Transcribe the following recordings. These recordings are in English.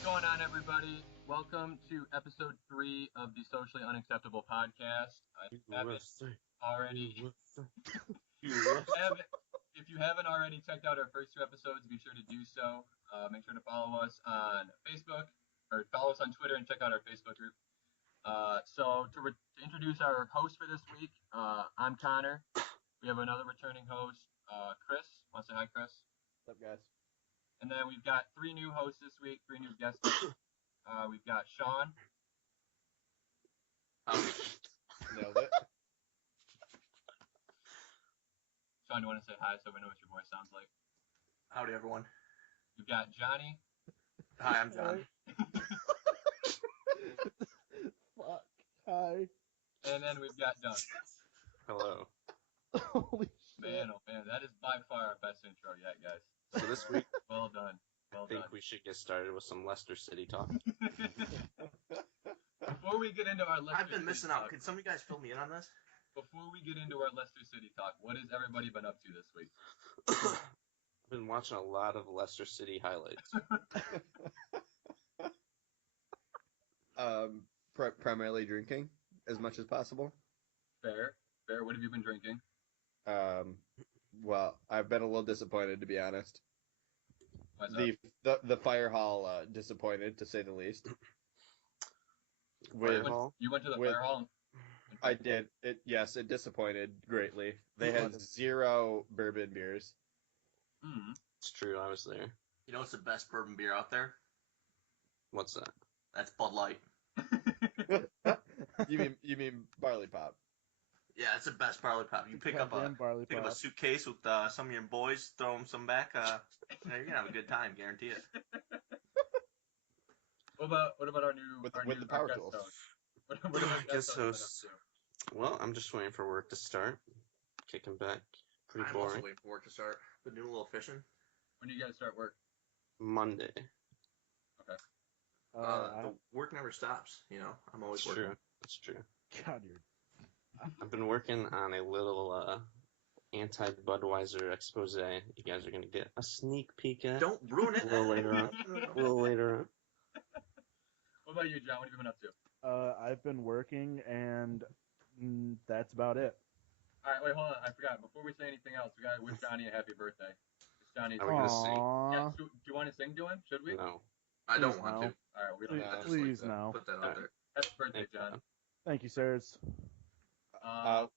What's going on, everybody? Welcome to episode 3 of the Socially Unacceptable podcast. If you haven't already checked out our first 2 episodes, be sure to do so. Make sure to follow us on Facebook, or follow us on Twitter and check out our Facebook group. So to introduce our host for this week, I'm Connor. We have another returning host, Chris. Want to say hi, Chris? What's up, guys? And then we've got 3 new hosts this week, 3 new guests. We've got Sean. Nailed it. Sean, do you want to say hi so we know what your voice sounds like? Howdy, everyone. You've got Johnny. Hi, I'm John. Fuck. Hi. And then we've got Doug. Hello. Holy shit. Man, oh man, that is by far our best intro yet, guys. So this week, Well done. I think we should get started with some Leicester City talk. Before we get into our Leicester I've been City missing talk, out. Can some of you guys fill me in on this? Before we get into our Leicester City talk, what has everybody been up to this week? I've been watching a lot of Leicester City highlights. Primarily drinking as much as possible. Fair. What have you been drinking? Well, I've been a little disappointed, to be honest. What's The fire hall disappointed, to say the least. Fire hall? You went to the with- fire hall? I did. It disappointed greatly. They had 0 bourbon beers. Mm. It's true, I was there. You know what's the best bourbon beer out there? What's that? That's Bud Light. You mean barley pop? Yeah, it's the best barley pop. You pick up a suitcase with some of your boys, throw them some back. You're gonna have a good time, guarantee it. What about our new With our the power guest tools. host? What have our Guest guest hosts. been up Well, I'm just waiting for work to start. Kicking back. Pretty I'm also boring. waiting for work to start. Been doing a little fishing. to? When do you guys start work? Monday. Okay. The work never stops. You know, I'm always It's working. true. It's true. God, you're... I've been working on a little anti-Budweiser expose. You guys are going to get a sneak peek at Don't ruin it. a little later on. A little later on. What about you, John? What have you been up to? I've been working, and that's about it. All right, wait, hold on. I forgot. Before we say anything else, we got to wish Johnny a happy birthday. It's Johnny's Are we gonna sing? Yeah, Aww. do you want to sing to him? Should we? No. I don't Please, want no. to. All right, we don't. Please, I just please like to no. Put that out there. Happy birthday, John. Thank you, sirs.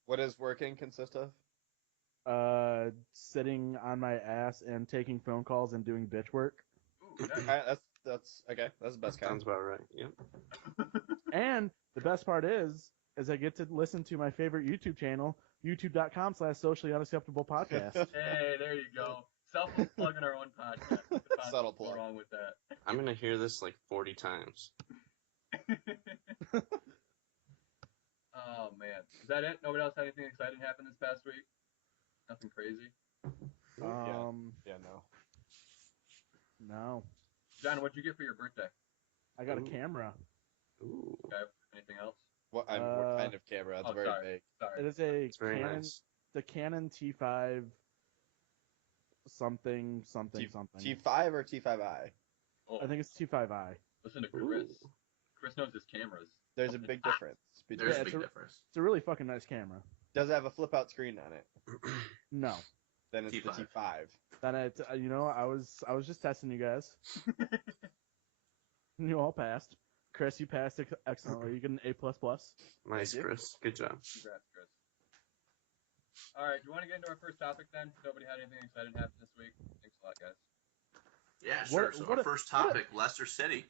what does working consist of? Sitting on my ass and taking phone calls and doing bitch work. Ooh, nice. That's okay. That's the best kind. Sounds about right. Yep. And the best part is I get to listen to my favorite YouTube channel, youtube.com/socially unacceptable podcast. Hey, there you go. Self-plugging our own podcast. What's the Subtle possible plug. wrong with that? I'm going to hear this like 40 times. Oh, man. Is that it? Nobody else had anything exciting happen this past week? Nothing crazy? Yeah, no. No. John, what'd you get for your birthday? I got a Ooh. camera. Ooh. Okay. Anything else? What kind of camera? That's very sorry. big. It Sorry. is a It's very Canon, nice. the Canon T5 something. T5 or T5i? Oh, I think it's T5i. listen to Chris. Ooh. Chris knows his cameras. There's a big difference between. There's Yeah, a big it's a- difference. It's a really fucking nice camera. Does it have a flip out screen on it? No. Then it's T5. the T5. Then I was just testing you guys. You all passed. Chris, you passed excellently. You get an A++. Nice, Thank you. Chris. Good job. Congrats, Chris. All right, do you want to get into our first topic then? Nobody had anything exciting happen this week? Thanks a lot, guys. Yeah, sure. What- So what our a- first topic, Leicester City.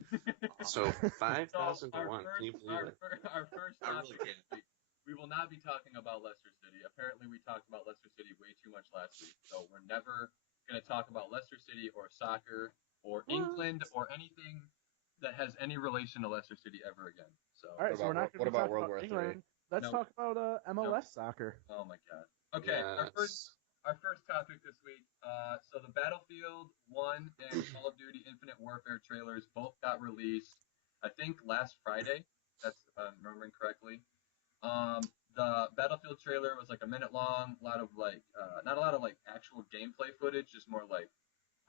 So 5,000 to our 1. Can you believe it? Our first I really topic can't. this week, we will not be talking about Leicester City. Apparently, we talked about Leicester City way too much last week, so we're never going to talk about Leicester City or soccer or England or anything that has any relation to Leicester City ever again. So, All right, What so we're about- not going what to about talk World about War III? England. Let's No. talk about MLS soccer. oh my God. Okay, Yes. our first topic this week. So the Battlefield 1 and Call of Duty Infinite Warfare trailers both got released, I think, last Friday. That's if I'm remembering correctly. The Battlefield trailer was like a minute long, not a lot of like actual gameplay footage, just more like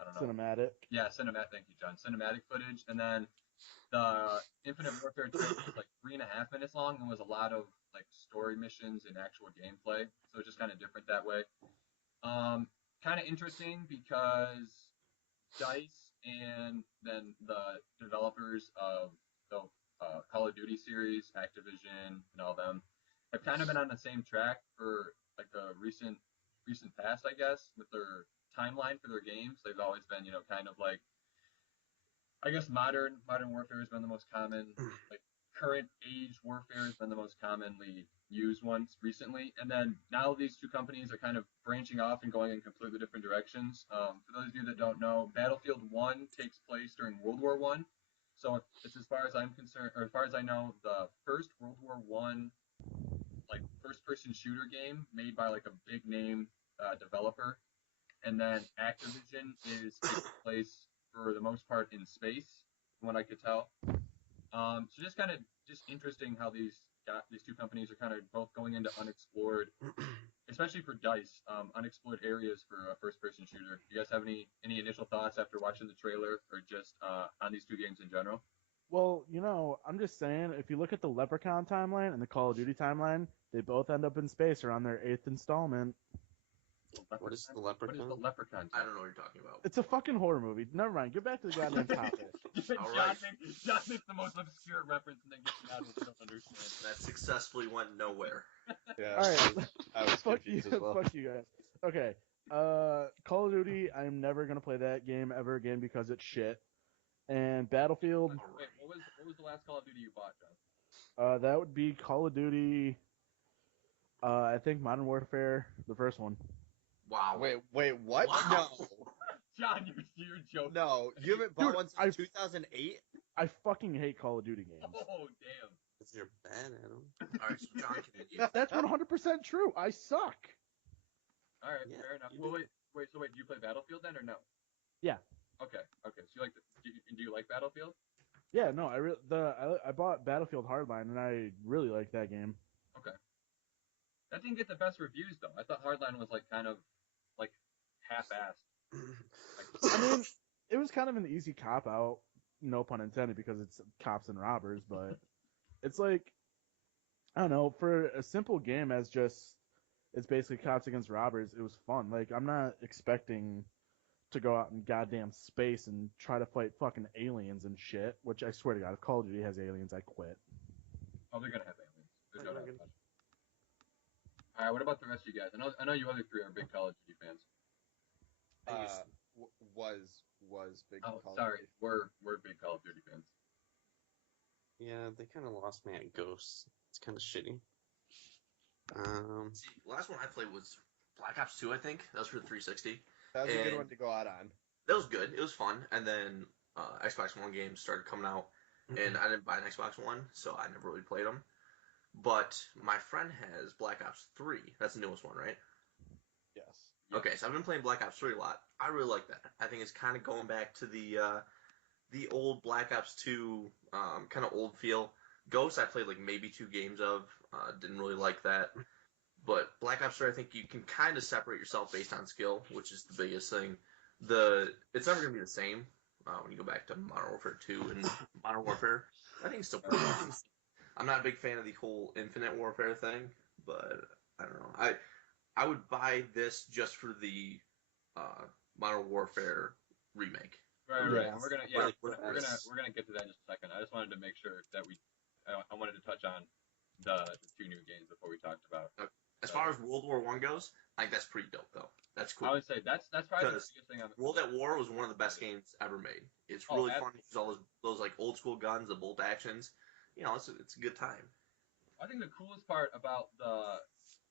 I don't know. Cinematic. Yeah, cinematic. Thank you, John. Cinematic footage, and then the Infinite Warfare trailer was like 3.5 minutes long and was a lot of like story missions and actual gameplay. So it's just kind of different that way. Kind of interesting because DICE and then the developers of the Call of Duty series, Activision, and all them, have kind of been on the same track for like the recent past, I guess, with their timeline for their games. They've always been, kind of like, I guess modern warfare has been the most common, like current age warfare has been the most commonly used ones recently. And then now these two companies are kind of branching off and going in completely different directions. For those of you that don't know, Battlefield 1 takes place during World War One. So it's, as far as I'm concerned, or as far as I know, the first World War One like first-person shooter game made by like a big name developer. And then Activision is taking place for the most part in space, from what I could tell. So just kind of interesting how these two companies are kind of both going into unexplored, especially for DICE, unexplored areas for a first-person shooter. Do you guys have any initial thoughts after watching the trailer, or just on these two games in general? Well, I'm just saying, if you look at the Leprechaun timeline and the Call of Duty timeline, they both end up in space or on their 8th installment. What is the Leprechaun? What is the Leprechaun? I don't know what you're talking about. It's a fucking horror movie. Never mind. Get back to the goddamn topic. John makes the most obscure reference and then gets me out of it. I don't understand. That successfully went nowhere. Yeah. All right. I was Fuck you. confused as well. Fuck you guys. Okay. Call of Duty. I'm never gonna play that game ever again because it's shit. And Battlefield. Wait, what was the last Call of Duty you bought, John? That would be Call of Duty. I think Modern Warfare, the first one. Wow. Wait, what? Wow. No. John, you're joking. No, you haven't bought Dude, one since 2008? I fucking hate Call of Duty games. Oh, damn. Because you're bad at them. All right, so John, continue. That's 100% true. I suck. All right, Yeah, fair enough. you Well, did. wait. So do you play Battlefield then, or no? Yeah. Okay. So you like do you like Battlefield? Yeah, no, I bought Battlefield Hardline and I really like that game. Okay. That didn't get the best reviews though. I thought Hardline was like kind of like half-assed. I mean, it was kind of an easy cop out, no pun intended, because it's cops and robbers, but it's like, I don't know, for a simple game as just it's basically cops against robbers, it was fun. Like, I'm not expecting to go out in goddamn space and try to fight fucking aliens and shit, which I swear to God, if Call of Duty has aliens, I quit. Oh, they're gonna have aliens. There's no doubt They're about it. All right, what about the rest of you guys? I know you other three are big Call of Duty fans. Was big. Oh, Call of sorry, Duty. we're big Call of Duty fans. Yeah, they kind of lost me at Ghosts. It's kind of shitty. See, last one I played was Black Ops 2, I think. That was for the 360. That was a good And- one to go out on. That was good. It was fun. And then Xbox One games started coming out, and I didn't buy an Xbox One, so I never really played them. But my friend has Black Ops 3. That's the newest one, right? Yes. Okay, so I've been playing Black Ops 3 a lot. I really like that. I think it's kind of going back to the old Black Ops 2 kind of old feel. Ghost I played like maybe 2 games of. Didn't really like that. But Black Ops 3, I think you can kind of separate yourself based on skill, which is the biggest thing. It's never going to be the same when you go back to Modern Warfare 2 and Modern Warfare. I think it's still pretty good. I'm not a big fan of the whole Infinite Warfare thing, but I don't know. I would buy this just for the Modern Warfare remake. Right. Yes. And we're gonna Like, we're gonna get to that in just a second. I just wanted to make sure that I wanted to touch on the 2 new games before we talked about. As far as World War I goes, I think that's pretty dope, though. That's cool. I would say that's probably the Because biggest thing. World at War was one of the best games ever made. It's Oh, really fun to use all those like old school guns, the bolt actions. It's a good time. I think the coolest part about the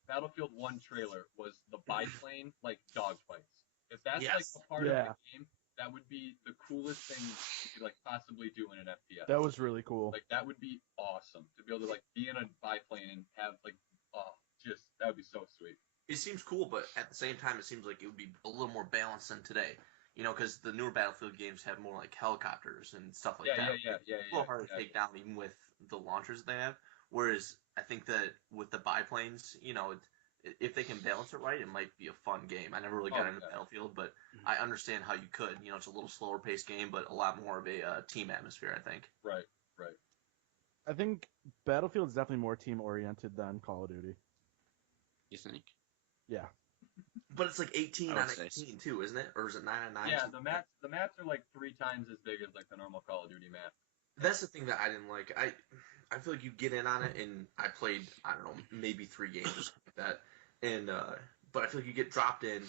Battlefield 1 trailer was the biplane like dogfights. If that's like Yes. a part of Yeah. the game, that would be the coolest thing you could like possibly do in an FPS. That was really cool. Like that would be awesome to be able to like be in a biplane and have like that would be so sweet. It seems cool, but at the same time, it seems like it would be a little more balanced than today. Because the newer Battlefield games have more like helicopters and stuff like that. Yeah. It's a little hard to take down even with the launchers they have. Whereas I think that with the biplanes, if they can balance it right, it might be a fun game. I never really got into yeah. Battlefield, but I understand how you could. You know, it's a little slower paced game, but a lot more of a team atmosphere, I think. Right. I think Battlefield is definitely more team oriented than Call of Duty. You think? Yeah. But it's like 18 I would on say 18 too, isn't it? Or is it 9 on 9? Yeah, the maps are like 3 times as big as like the normal Call of Duty map. That's the thing that I didn't like. I feel like you get in on it, and I played, I don't know, maybe 3 games or something like that. And but I feel like you get dropped in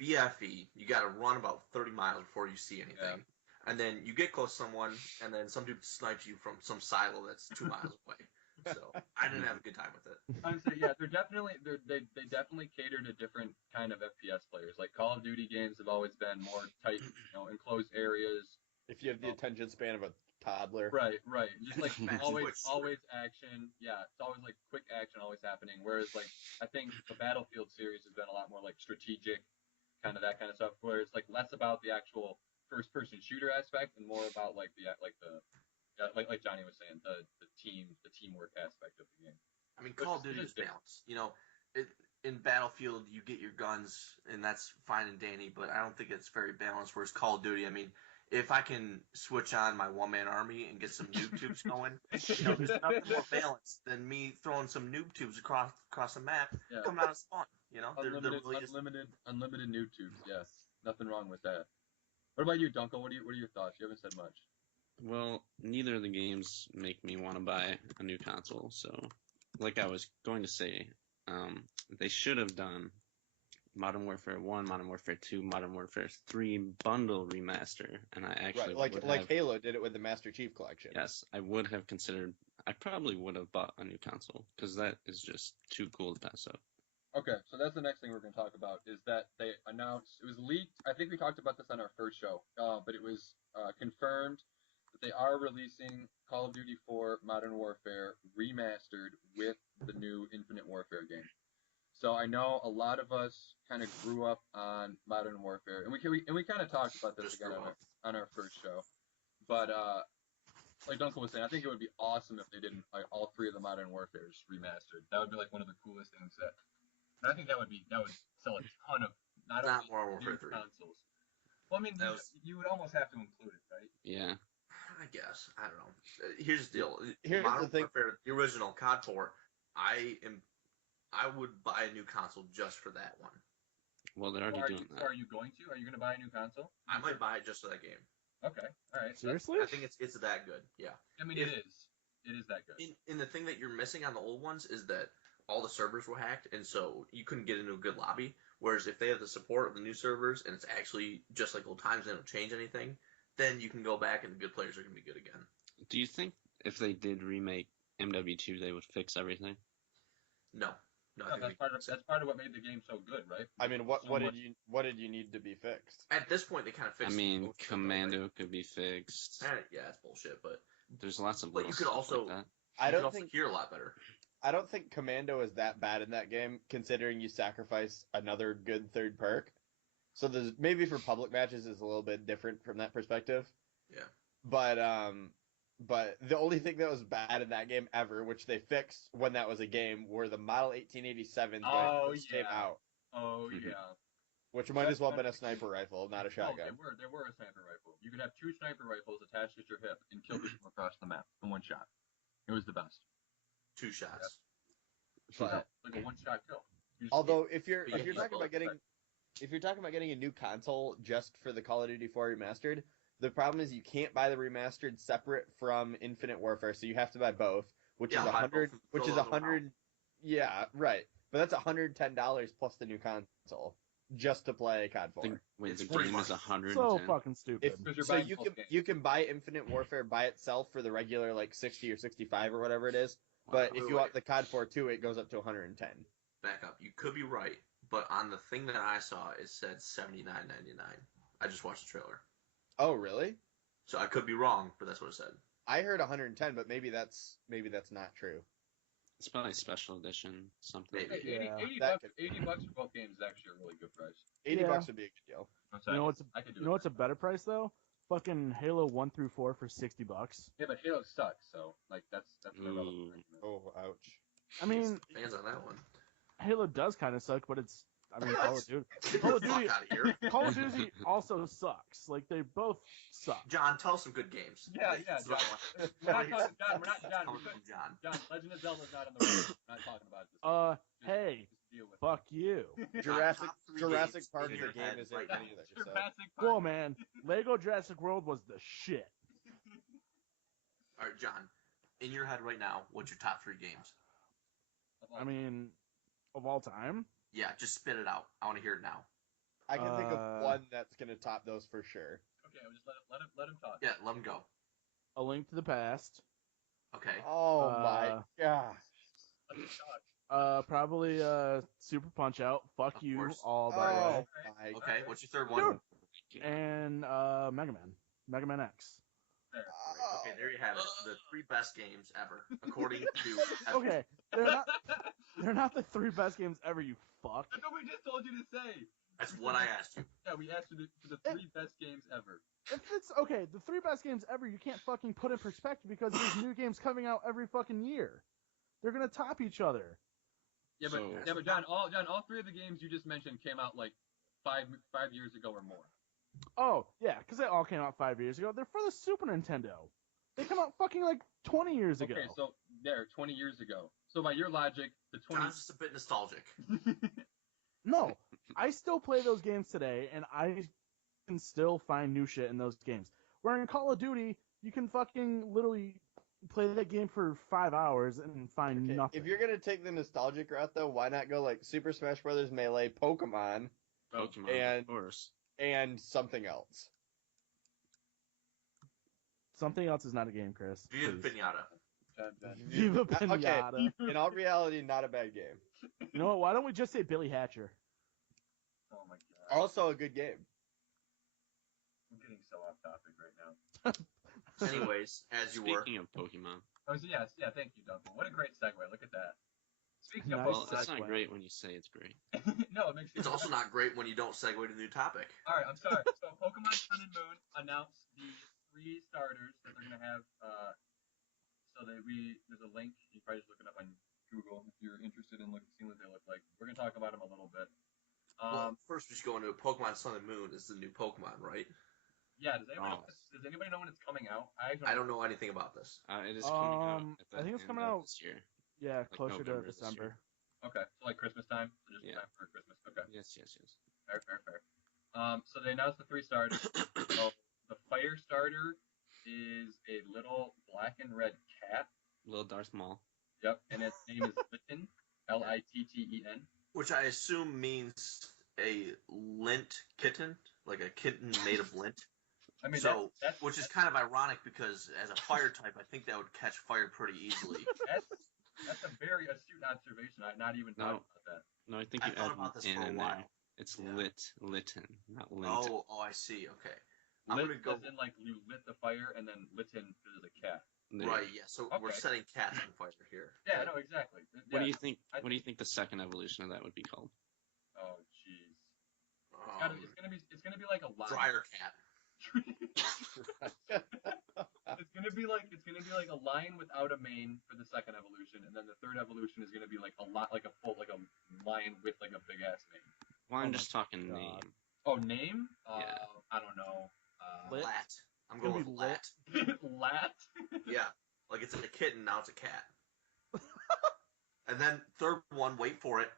BFE. You got to run about 30 miles before you see anything. Yeah. And then you get close to someone, and then some dude snipes you from some silo that's 2 miles away. So I didn't have a good time with it. Honestly, yeah, they definitely cater to different kind of FPS players. Like Call of Duty games have always been more tight, enclosed areas. If you have the attention span of a toddler. Right. Just like Switch. always action. Yeah, it's always like quick action always happening. Whereas like I think the Battlefield series has been a lot more like strategic, kind of that kind of stuff. Where it's like less about the actual first-person shooter aspect and more about like like Johnny was saying, the teamwork aspect of the game. I mean, Call of Duty is balanced. You know, in Battlefield, you get your guns, and that's fine and dandy, but I don't think it's very balanced. Whereas Call of Duty, I mean, if I can switch on my one-man army and get some noob tubes going, there's nothing more balanced than me throwing some noob tubes across the map, coming out as fun. Unlimited noob tubes. Yes, nothing wrong with that. What about you, Dunkel? What are your thoughts? You haven't said much. Well, neither of the games make me want to buy a new console. So, like I was going to say, they should have done Modern Warfare 1, Modern Warfare 2, Modern Warfare 3 bundle remaster, and I actually like Halo did it with the Master Chief Collection. Yes, I would have considered. I probably would have bought a new console because that is just too cool to pass up. Okay, so that's the next thing we're going to talk about is that they announced, it was leaked, I think we talked about this on our first show, but it was confirmed that they are releasing Call of Duty 4 Modern Warfare remastered with the new Infinite Warfare game. So I know a lot of us kind of grew up on Modern Warfare, and we kind of talked about this again on our first show, but like Duncan was saying, I think it would be awesome if they did like all 3 of the Modern Warfares remastered. That would be like one of the coolest things that. And I think that would sell a ton of not only new consoles. Well, I mean, you would almost have to include it, right? Yeah. I guess. I don't know. Here's the deal. Here's Modern the thing. Warfare, the original COD 4, I would buy a new console just for that one. Well, they're already doing that. So are you going to? Are you going to buy a new console? I might buy it just for that game. Okay. All right. Seriously? I think it's that good. Yeah. I mean, it is. It is that good. And the thing that you're missing on the old ones is that all the servers were hacked, and so you couldn't get into a good lobby. Whereas if they have the support of the new servers, and it's actually just like old times, they don't change anything, then you can go back and the good players are going to be good again. Do you think if they did remake MW2, they would fix everything? No. That's part of what made the game so good, right? I mean, what did you need to be fixed? At this point, they kind of fixed. I mean, Commando could be fixed. Yeah, it's bullshit, but there's lots of. But you could also. Like that. I don't think hear a lot better. I don't think Commando is that bad in that game, considering you sacrifice another good third perk. So there's maybe for public matches is a little bit different from that perspective. Yeah. But the only thing that was bad in that game ever, which they fixed when that was a game, were the Model 1887s when it first came out. Oh yeah. Which might as well have been a sniper rifle, not a shotgun. They were a sniper rifle. You could have 2 sniper rifles attached at your hip and kill people across the map in one shot. It was the best. 2 shots. But like a 1-shot kill. Although if you're talking about getting a new console just for the Call of Duty 4 remastered, the problem is you can't buy the remastered separate from Infinite Warfare, so you have to buy both, which is $100. Yeah, right. But that's $110 plus the new console just to play COD 4. The game is $110. So fucking stupid. So you can buy Infinite Warfare by itself for the regular like 60 or 65 or whatever it is. But if you want the COD 4 too, it goes up to 110. Back up. You could be right, but on the thing that I saw, it said $79.99. I just watched the trailer. Oh, really? So I could be wrong, but that's what it said. I heard 110, but maybe that's not true. It's probably special edition something. Maybe. $80 for both games is actually a really good price. $80 would be a good deal. You know what's a better price though? Fucking Halo 1 through 4 for $60. Yeah, but Halo sucks, so like that's what I love. Oh, ouch. I mean, fans on that one. Halo does kind of suck, but it's, I mean, Call of Duty. Call of Get the Duty, fuck out of here. Call of Duty also sucks. Like, they both suck. John, tell us some good games. Yeah, That's John. what We're I not want. talking, John. We're not John. Coming from John. John, Legend of Zelda's not on the radar. We're not talking about it this week. Hey, Just deal with fuck you. Jurassic top three Jurassic games Park in the your game head isn't right now. either. it. So. Jurassic Park. Cool, man. Lego Jurassic World was the shit. All right, John. In your head right now, what's your top 3 games? I mean, of all time? Yeah, just spit it out. I want to hear it now. I can think of one that's gonna top those for sure. Okay, we'll just let him talk. Yeah, let him go. A Link to the Past. Okay. Oh my gosh. Let him talk. Probably Super Punch Out. Fuck Of you course. all by the way. Oh my. Okay, what's your third one? Dude. And Mega Man. Mega Man X. There. Okay, there you have it. The 3 best games ever, according to. Okay, they're not the 3 best games ever, you fuck. That's what we just told you to say. That's what I asked you. Yeah, we asked you for the 3 best games ever. If it's okay, the 3 best games ever, you can't fucking put in perspective because there's new games coming out every fucking year. They're gonna top each other. Yeah, but So- John, all 3 of the games you just mentioned came out like 5 years ago or more. Oh yeah, because they all came out 5 years ago. They're for the Super Nintendo. They come out fucking like 20 years ago. Okay, so there, 20 years ago. So by your logic, the 20. John's just a bit nostalgic. No, I still play those games today, and I can still find new shit in those games. Where in Call of Duty, you can fucking literally play that game for 5 hours and find Okay, nothing. if you're gonna take the nostalgic route though, why not go like Super Smash Bros. Melee, Pokemon, Pokemon, And- of course. and something else? Something else is not a game, Chris. Viva Please. Pinata. John. Viva Okay. Pinata. In all reality, not a bad game. You know what? Why don't we just say Billy Hatcher? Oh my god. Also a good game. I'm getting so off topic right now. Anyways, as you were. Speaking of Pokemon, Oh, so yes, yeah, thank you, Duncan. What a great segue. Look at that. Speaking of Nice well, Pokemon, it's not segue. great when you say it's great. no, it makes It's also not great when you don't segue to the new topic. All right, I'm sorry. So Pokemon Sun and Moon announced the 3 starters that they're gonna have. So that there's a link. You can probably just look it up on Google if you're interested in seeing what they look like. We're gonna talk about them a little bit. Well, first we should go into it. Pokemon Sun and Moon is the new Pokemon, right? Yeah. Does anybody know when it's coming out? I don't know anything about this. It is coming out. At the I think it's end coming of out- this year. Yeah, closer to November this December. year. Okay, so like Christmas time. So just in Yeah. time for Christmas. Okay. Yes. Fair. So they announced the 3 starters. So the fire starter is a little black and red cat. Little Darth Maul. Yep, and its name is Litten, Litten. Which I assume means a lint kitten, like a kitten made of lint. I mean, So, that's which is kind of ironic because as a fire type, I think that would catch fire pretty easily. that's a very astute observation. I not even thought about that. No, I think I you thought add about this an for a in while. there. It's Yeah. Litten, not lint. Oh, I see. Okay. I'm Lit gonna go. as in like you lit the fire, and then Litten is a cat. There. Right. Yeah. So we're Okay. setting cats on fire here. Yeah, no, exactly. What do Yeah. you think? I What do you think the second evolution of that would be called? Oh, jeez. Um, It's gonna be like a line. dryer cat. It's gonna be like a lion without a mane for the second evolution, and then the third evolution is gonna be like a lion with like a big ass mane. Well, Oh I'm my just talking God. name. Oh, name? Yeah. I don't know. Lit? Lat. I'm It's gonna going be with lat. Lat? Yeah. Like it's a kitten, now it's a cat. And then third one, wait for it,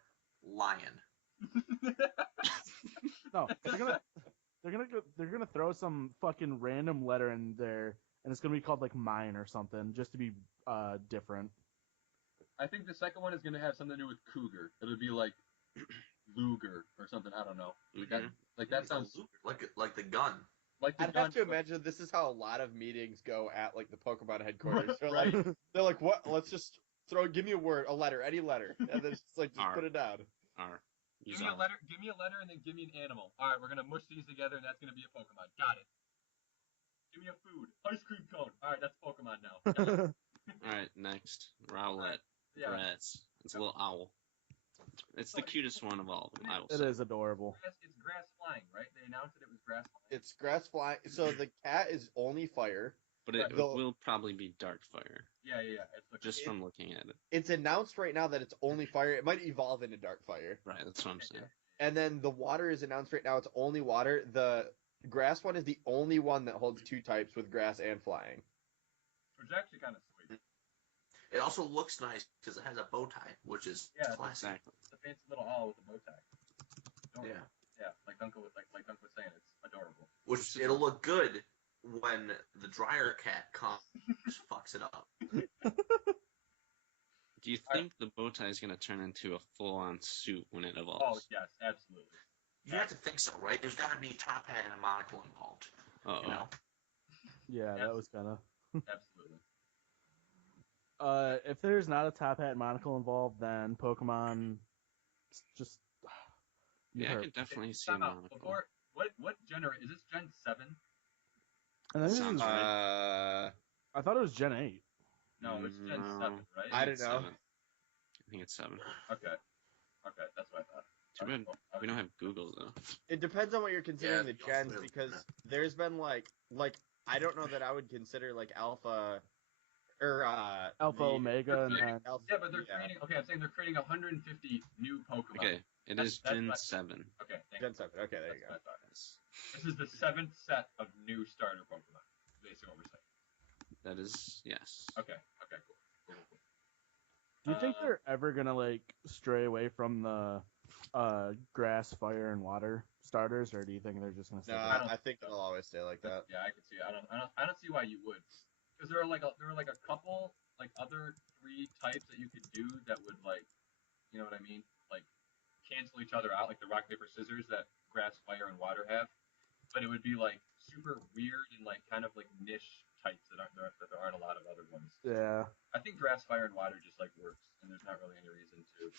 lion. No, they're gonna throw some fucking random letter in there, and it's gonna be called like mine or something, just to be different. I think the second one is gonna have something to do with cougar. It'll be like Luger or something. I don't know. Like that sounds like the gun. like the I'd gun. have to imagine this is how a lot of meetings go at like the Pokemon headquarters. They're Right. like, what? Let's just give me a word, a letter, any letter, and then just like just R. put it down. R. Give me a letter. Give me a letter, and then give me an animal. All right, we're gonna mush these together, and that's gonna be a Pokemon. Got it. Give me a food. Ice cream cone. All right, that's Pokemon now. All right, next. Rowlet. Yeah. Grass. It's a little owl. It's the cutest one of all of them, I will It say. is adorable. It's grass flying, right? They announced that it was grass flying. It's grass flying. So the cat is only fire. But it Though- will probably be Darkfire, Yeah. It's looking just from looking at it. It's announced right now that it's only fire. It might evolve into Darkfire. Right, that's what I'm saying. And then the water is announced right now. It's only water. The grass one is the only one that holds 2 types with grass and flying. which is actually kind of sweet. It also looks nice because it has a bow tie, which is Yeah, classic. Exactly. It's a fancy little owl with a bow tie. Adorable. Yeah. Yeah, like Duncan was saying, it's adorable. Which it'll look good when the dryer cat comes fucks it up. Do you think the bow tie is going to turn into a full-on suit when it evolves? Oh yes, absolutely. You have to think so, right? There's got to be top hat and a monocle involved. Uh-oh. You know? Yeah, that was kind of. Absolutely. If there's not a top hat monocle involved, then Pokemon just. Yeah, I You're- could definitely see a Time out. monocle. Before what generation is this? Gen 7? And then this Sounds is, right. I thought it was Gen 8. No, it's Gen No. 7, right? I don't It's know. 7. I think it's 7. Okay, that's what I thought. Too bad Okay. we don't have Google, though. It depends on what you're considering Yeah, the gens, also- because there's been like I don't know that I would consider like Alpha or Alpha, the- Omega, and then. Alpha, Yeah, but they're creating. Okay, I'm saying they're creating 150 new Pokemon. Okay, it That's- is that's Gen what- 7. Okay, thank Gen you. 7. Okay, there you That's go. what I thought. Yes. This is the 7th set of new starter Pokemon. Basically, what we're saying. That is, yes. Okay, cool. Do you think Uh, they're ever gonna like stray away from the grass, fire, and water starters, or do you think they're just gonna stick? No, with it? don't I think think so. it'll always stay like that. Yeah, I can see it. I don't see why you would, because there are like a couple like other 3 types that you could do that would like, you know what I mean, like cancel each other out, like the rock paper scissors that grass, fire, and water have. But it would be like super weird and like kind of like niche types that there aren't a lot of other ones. Yeah. I think grass, fire, and water just like works, and there's not really any reason to.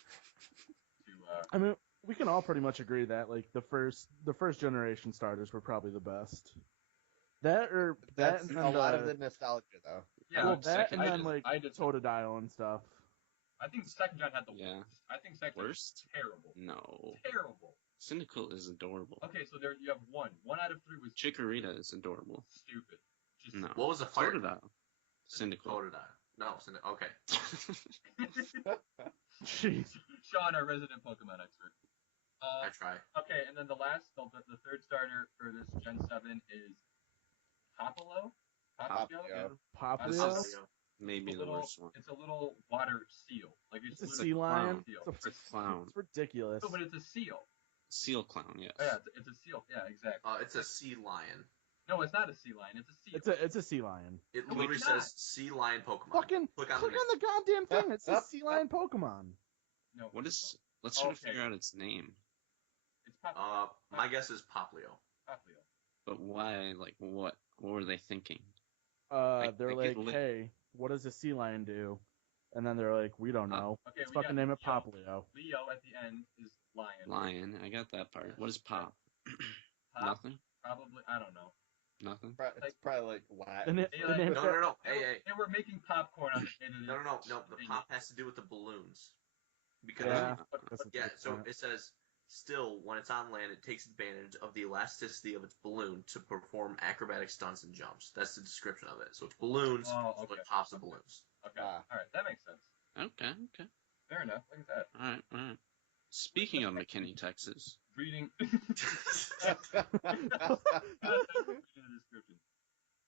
I mean, we can all pretty much agree that like the first generation starters were probably the best. That or that That's and a then lot of the nostalgia, though. Yeah, well, like that second and I then just- like I just- Totodile and stuff. I think second gen had the Yeah. worst. I think second gen was Worst? terrible. No. Terrible. Cyndaquil is adorable. Okay, so there you have one. 1 out of 3 was Chikorita is adorable. stupid. Just No. What was the fire? Totodile. Cyndaquil. Totodile. No, okay. Jeez. Sean, our resident Pokemon expert. I try. Okay, and then the third starter for this Gen 7 is Popplio? Popplio. Popplio. This is- Maybe It's a the little- worst one. It's a little water seal. Like It's a literally sea lion. seal. It's, It's a clown. it's ridiculous. No, but it's a seal. Seal clown, yes. Oh, yeah, it's a seal. Yeah, exactly. It's a sea lion. No, it's not a sea lion. It's a seal. It's a sea lion. It No, literally it's not. says sea lion Pokemon. Fucking Click click on on the the goddamn thing. It says sea lion Pokemon. No. What is... Let's try to Okay. figure out its name. It's Popplio. My guess is Popplio. Popplio. But why, like, what were they thinking? They're I like, get hey, what does a sea lion do? And then they're like, we don't know. Okay, Let's we got fucking name it Leo. Popplio. Leo at the end is lion. Lion. I got that part. What is pop? Pop? Nothing? Probably. I don't know. Nothing? It's probably like Latin. And Hey, the name No. They were, Hey. they were making popcorn on the end of the No. The pop has to do with the balloons. Because Yeah. But- That's a yeah, good so point. it says still when it's on land, it takes advantage of the elasticity of its balloon to perform acrobatic stunts and jumps. That's the description of it. So it's balloons, Oh, so okay. it pops the balloons. Okay. Ah. All right. That makes sense. Okay. Fair enough. Look at that. Alright. Speaking of McKinney, Texas. Reading. Reading the description.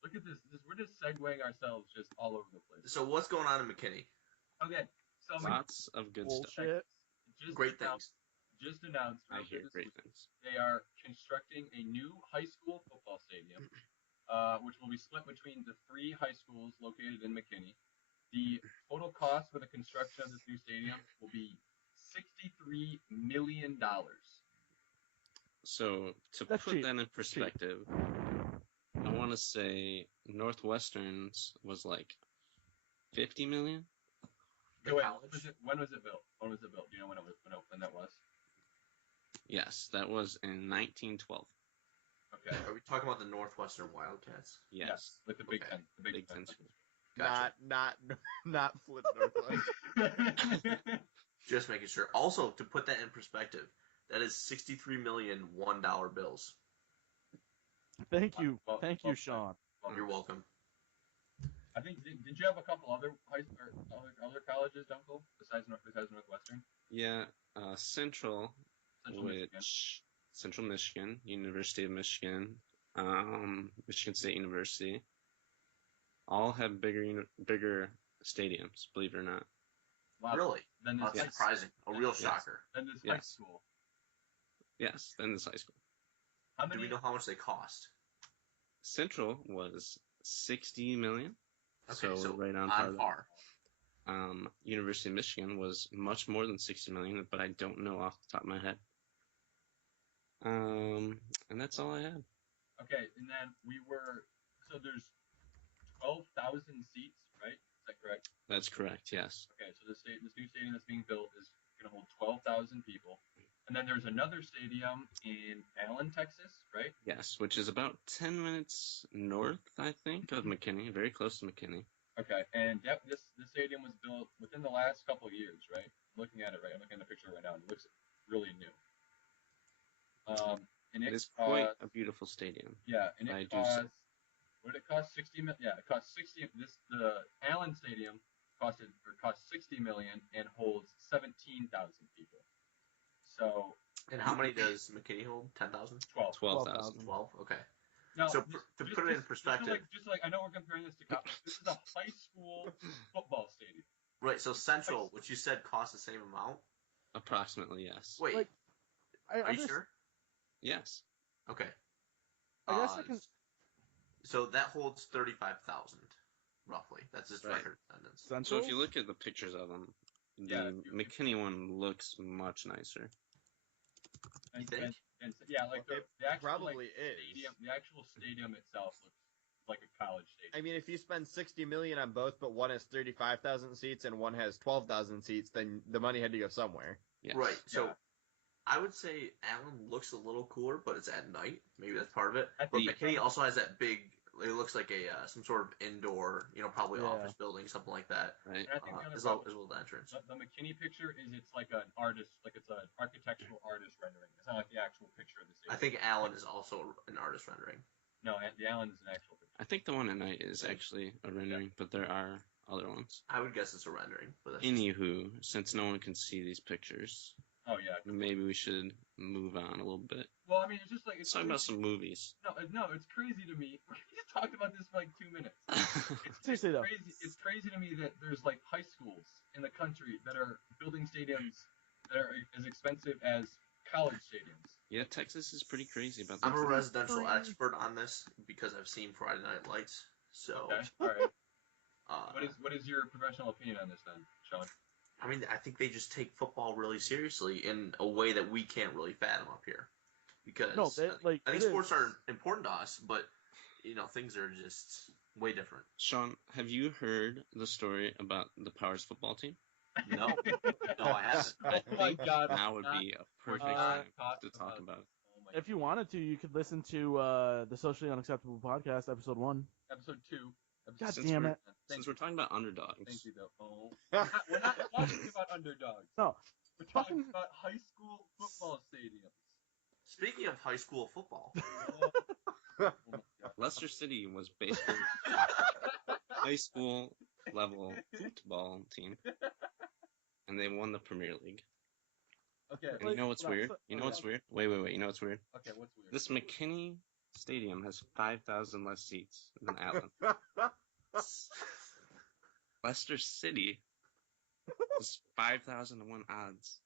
Look at this. We're just segueing ourselves just all over the place. So what's going on in McKinney? Okay. So Lots of good stuff. bullshit. just Great announced, things. just announced I hear this great week, things. they are constructing a new high school football stadium, which will be split between the 3 high schools located in McKinney. The total cost for the construction of this new stadium will be $63 million. So, to That's put cheap. that in perspective, I want to say Northwestern's was like 50 million? The Wait, college? when was it built? When was it built? Do you know when that was? Yes, that was in 1912. Okay. Are we talking about the Northwestern Wildcats? Yes. Like the Big Okay. Ten. The Big Ten school. Gotcha. Not Flint Northwest. Just making sure. Also, to put that in perspective, that is 63 million $1 bills. Thank you, Well, thank well, you, Sean. You're welcome. I think did you have a couple other other colleges, Dunkel, besides Northwestern? Yeah, Central, Central Michigan. Central Michigan, University of Michigan, Michigan State University, all have bigger stadiums. Believe it or not. Wow. Really? Then this That's surprising. A real shocker. Then this high Yes. school. Yes, then this high school. How Do many? we know how much they cost? Central was 60 million. Okay, so right on on par. par. University of Michigan was much more than 60 million, but I don't know off the top of my head. And that's all I had. Okay, and then so there's 12,000 seats, right? Is that correct? That's correct. Yes. Okay, so this new stadium that's being built is going to hold 12,000 people. And then there's another stadium in Allen, Texas, right? Yes, which is about 10 minutes north, I think, of McKinney, very close to McKinney. Okay, and this stadium was built within the last couple of years, right? I'm looking at it right. I'm looking at the picture right now. It looks really new. And It is quite a beautiful stadium. Yeah, and I it do say. cost. What did it cost? 60 million. Yeah, it cost 60. The Allen Stadium cost 60 million and holds 17,000 people. So. And how many does McKinney hold? 10,000? 12. 12,000. 12? Okay. Now, So to put it in perspective. Just like I know we're comparing this to college. This is a high school football stadium. Right, so Central, which you said cost the same amount? Approximately, yes. Wait, Like, are you sure? Yes. Okay. I guess I can. So that holds 35,000, roughly. That's just Right. record attendance. So Central? if you look at the pictures of them, the Yeah, McKinney one looks much nicer. You think? And yeah, like the actual Probably like, is. stadium, the actual stadium itself looks like a college stadium. I mean, if you spend 60 million on both, but one has 35,000 seats and one has 12,000 seats, then the money had to go somewhere. Yes. Right, so Yeah. I would say Allen looks a little cooler, but it's at night. Maybe that's part of it. I But think- McKinney also has that big, it looks like a some sort of indoor, probably Yeah. office building, something like that, Right. And I think the other as well problem- as the entrance. The McKinney picture is it's like an artist, like it's an architectural artist rendering. It's not like the actual picture of the stadium. I think Allen is also an artist rendering. No, the Allen is an actual picture. I think the one at night is actually a rendering, but there are other ones. I would guess it's a rendering. But that's just- Anywho, since no one can see these pictures, Oh yeah. maybe we should move on a little bit. Well, I mean, it's just like Let's talk about some movies. No, it's crazy to me. We just talked about this for like 2 minutes. Seriously though, It's crazy to me that there's like high schools in the country that are building stadiums that are as expensive as college stadiums. Yeah, Texas is pretty crazy about I'm a that. residential expert on this because I've seen Friday Night Lights. So, Okay, all right. uh, What is your professional opinion on this then, Sean? I mean, I think they just take football really seriously in a way that we can't really fathom up here. Because No, they- like, I think it sports is- are important to us, but things are just way different. Sean, have you heard the story about the Powers football team? No, no, I haven't. Oh my God! Now would be a perfect time to talk about it. Oh my if you wanted to, you could listen to the Socially Unacceptable Podcast, episode 1. Episode 2. God Since damn we're- it! Thank Since we're talking about underdogs, Thank you, though. Oh. We're not talking about underdogs. No, We're talking fucking- about high school football stadiums. Speaking of high school football, Oh my God. Leicester City was basically high school level football team, and they won the Premier League. Okay. And you know what's Hold on, weird? so- You know what's weird? Wait. You know what's weird? Okay. What's weird? This McKinney Stadium has 5,000 less seats than Allen. Leicester City has 5,001 odds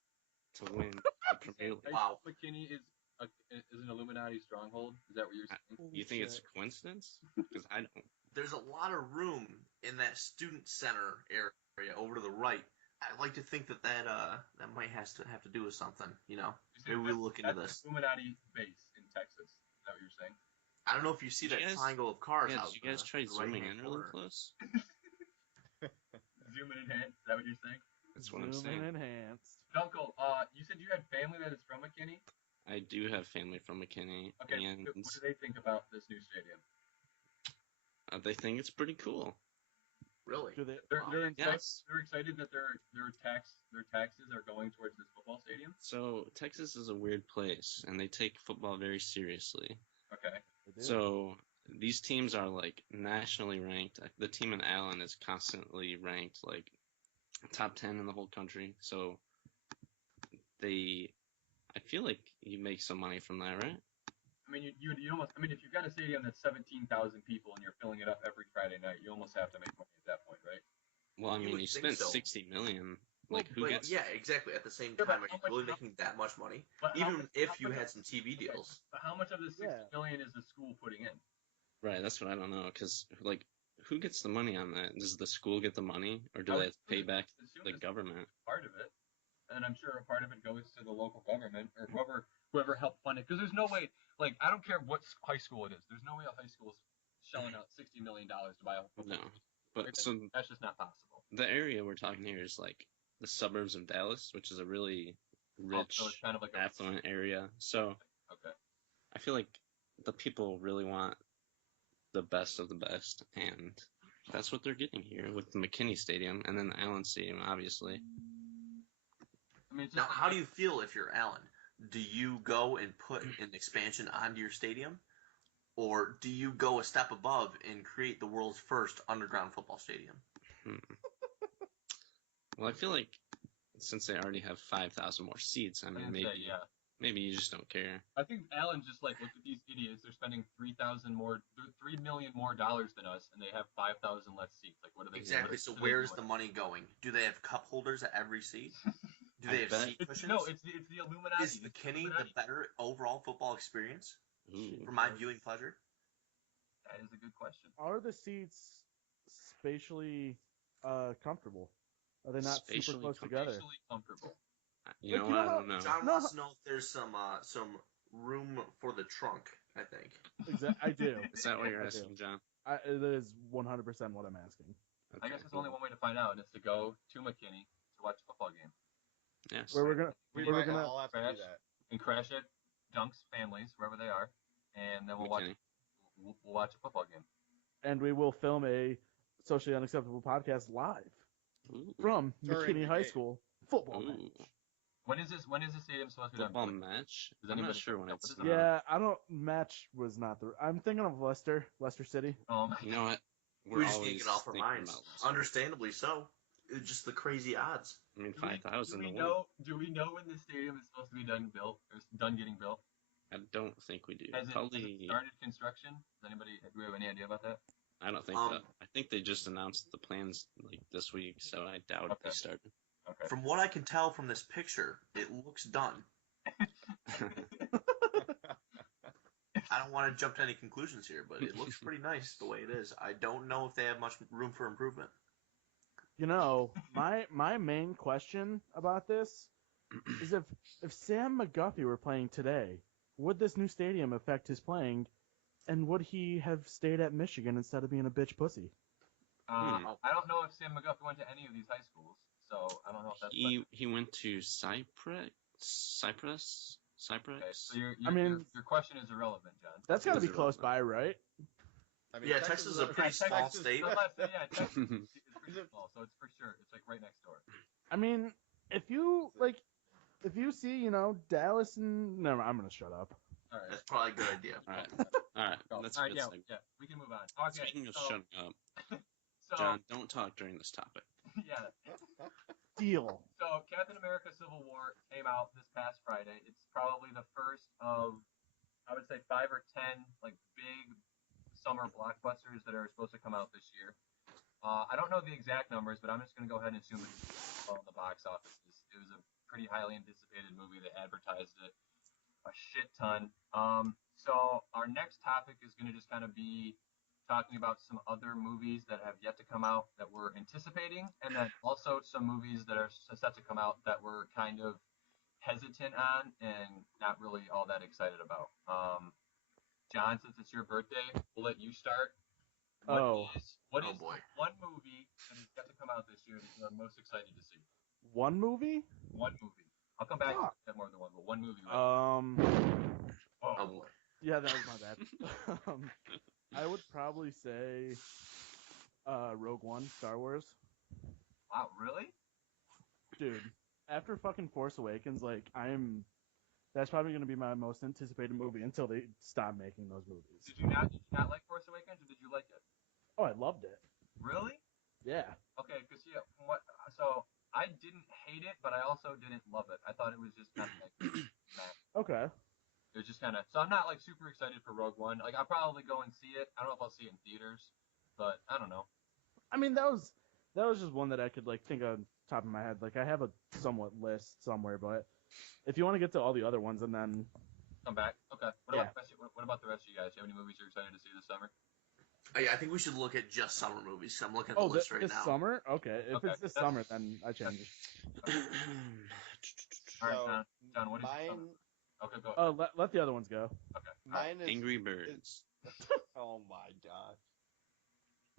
to win the Premier League. Wow. McKinney is an Illuminati stronghold. Is that what you're saying? You think it's a coincidence? Because I don't. there's a lot of room in that student center area over to the right. I like to think that might have to do with something. Maybe we look into this. Illuminati base in Texas. Is that what you're saying? I don't know if you see Did that you guys- triangle of cars Yeah, out. did you guys try the zooming right-hand in really corner. close? Zoom in hand. Is that what you're saying? That's what I'm Zoom saying. and enhanced. Uncle, you said you had family that is from McKinney. I do have family from McKinney, Okay. and What do they think about this new stadium? they think it's pretty cool. Really? Do they? They're, Wow. they're, excited, Yes. they're excited that their taxes are going towards this football stadium. So Texas is a weird place, and they take football very seriously. Okay. They do. So these teams are like nationally ranked. The team in Allen is constantly ranked like top 10 in the whole country. So I feel like you make some money from that, right? I mean, you almost. I mean, if you've got a stadium that's 17,000 people and you're filling it up every Friday night, you almost have to make money at that point, right? Well, I You mean, would you think spent so. 60 million. Like, who But gets? yeah, exactly. At the same Yeah, but time, are how you much- really how- making that much money? But how Even much- if how you much- had some TV okay, deals. but how much of the 60 Yeah. million is the school putting in? Right, that's what I don't know. Because like, who gets the money on that? Does the school get the money, or do I they would have to pay back assume the this is government? part of it, and I'm sure a part of it goes to the local government or whoever helped fund it. Because there's no way, like, I don't care what high school it is. There's no way a high school is shelling out $60 million to buy a football No, team. but Like, so that's just not possible. the area we're talking here is like the suburbs of Dallas, which is a really rich, So it's kind of like affluent area. So okay. I feel like the people really want the best of the best, and that's what they're getting here with the McKinney Stadium and then the Allen Stadium, obviously. I mean, it's Now, just how do you feel if you're Allen? Do you go and put an expansion onto your stadium? Or do you go a step above and create the world's first underground football stadium? Well, I feel like since they already have 5,000 more seats, I I mean, didn't say, yeah. maybe you just don't care. I think Allen just like looked at these idiots. They're spending $3 million more dollars than us, and they have 5,000 less seats. Like, what are they Exactly. doing? So What are they where's doing? the money going? Do they have cup holders at every seat? Do I they have bet. seat cushions? No, it's the Illuminati. Is McKinney the better overall football experience Ooh. for my viewing pleasure? That is a good question. Are the seats spatially comfortable? Are they not super Spatially close together? Spatially comfortable. You know Like, you what? know I how- don't know. John No. wants to know if there's some room for the trunk. I think. I do. Is that what you're I asking, John? It is 100% what I'm asking. I guess there's only one way to find out, and it's to go to McKinney to watch a football game Yes. Where we're gonna, We where we're might gonna, all have to crash. do that. and crash at Dunk's families, wherever they are, and then we'll McKinney. watch a football game. and we will film a socially unacceptable podcast live Ooh. from During McKinney the High game. School football Ooh. match. When is this stadium supposed to be Football done? match? Does I'm not anybody sure when know? it's. What is it? Yeah, I don't. Match was not the. I'm thinking of Leicester City. Oh my You know what? We just always can't get off our thinking minds. about Leicester. Understandably so. It's just the crazy odds. I mean, Do we- 5,000 do we to know? win. Do we know when the stadium is supposed to be done getting built? I don't think we do. Has it Probably. started construction? Do we have any idea about that? I don't think that. I think they just announced the plans like this week, so I doubt they Okay. started. Okay. From what I can tell from this picture, it looks done. I don't want to jump to any conclusions here, but it looks pretty nice the way it is. I don't know if they have much room for improvement. You know, my main question about this is if Sam McGuffey were playing today, would this new stadium affect his playing, and would he have stayed at Michigan instead of being a bitch pussy? I don't know if Sam McGuffey went to any of these high schools, so I don't know if that's. He went to Cyprus. Okay, so your question is irrelevant, John. That's got to It be is close irrelevant. by, right? I mean, Yeah, Texas is a pretty small state. Texas is pretty small, so it's for sure. It's like right next door. I mean, if you see, Dallas and no, I'm gonna shut up. All right. That's probably a good idea. All right. That's All a right, good segue. yeah, we can move on. Okay, Speaking of so, shutting up, so John, don't talk during this topic. yeah. Deal. So Captain America: Civil War came out this past Friday. It's probably the first of, I would say, 5 or 10 like big summer blockbusters that are supposed to come out this year. I don't know the exact numbers, but I'm just going to go ahead and assume it's well in the box offices. It was a pretty highly anticipated movie. They advertised it a shit ton. So our next topic is going to just kind of be talking about some other movies that have yet to come out that we're anticipating, and then also some movies that are set to come out that we're kind of hesitant on and not really all that excited about. John, since it's your birthday, we'll let you start. What is boy. one movie that is yet to come out this year that you're most excited to see? One movie? One movie. I'll come back Fuck. to more than one, but one movie. Right? Oh boy. Yeah, that was my bad. I would probably say Rogue One, Star Wars. Wow, really? Dude, after fucking Force Awakens, like, I'm That's probably going to be my most anticipated movie until they stop making those movies. Did you not like Force Awakens, or did you like it? Oh, I loved it. Really? Yeah. Okay, because from what so I didn't hate it, but I also didn't love it. I thought it was just kind of like meh. Okay. It was just kind of so I'm not like super excited for Rogue One. Like I'll probably go and see it. I don't know if I'll see it in theaters, but I don't know. I mean, that was just one that I could like think on top of my head. Like I have a somewhat list somewhere, but if you want to get to all the other ones and then Come back. Okay. Yeah. What about the rest of you guys? Do you have any movies you're excited to see this summer? Yeah, I think we should look at just summer movies. I'm looking at the oh, list right this now. summer, okay. If Okay, it's this that's- summer, then I change it. All right, So, John, what is your mine, summer? Okay, go. Oh, let the other ones go. Okay. All right. mine is Angry Birds. Oh my god.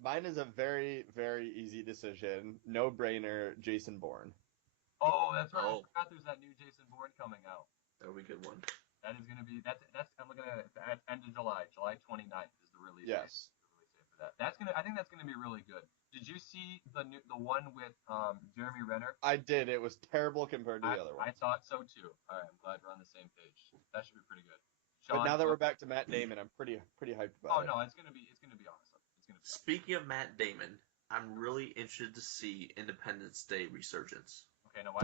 Mine is a very, very easy decision. No brainer, Jason Bourne. Oh, that's right. Oh. I forgot there's that new Jason Bourne coming out. That'll be a good one. That is gonna be that's I'm looking at it at end of July. July 29th is the release date. Yes. The release date for that. I think that's gonna be really good. Did you see the one with Jeremy Renner? I did. It was terrible compared to the other I one. thought so too. All right, I'm glad we're on the same page. That should be pretty good. But Sean, now that we're back to Matt Damon, I'm pretty hyped Oh about it. no, it's gonna be awesome. It's gonna be awesome. Speaking of Matt Damon, I'm really interested to see Independence Day Resurgence. Okay, now why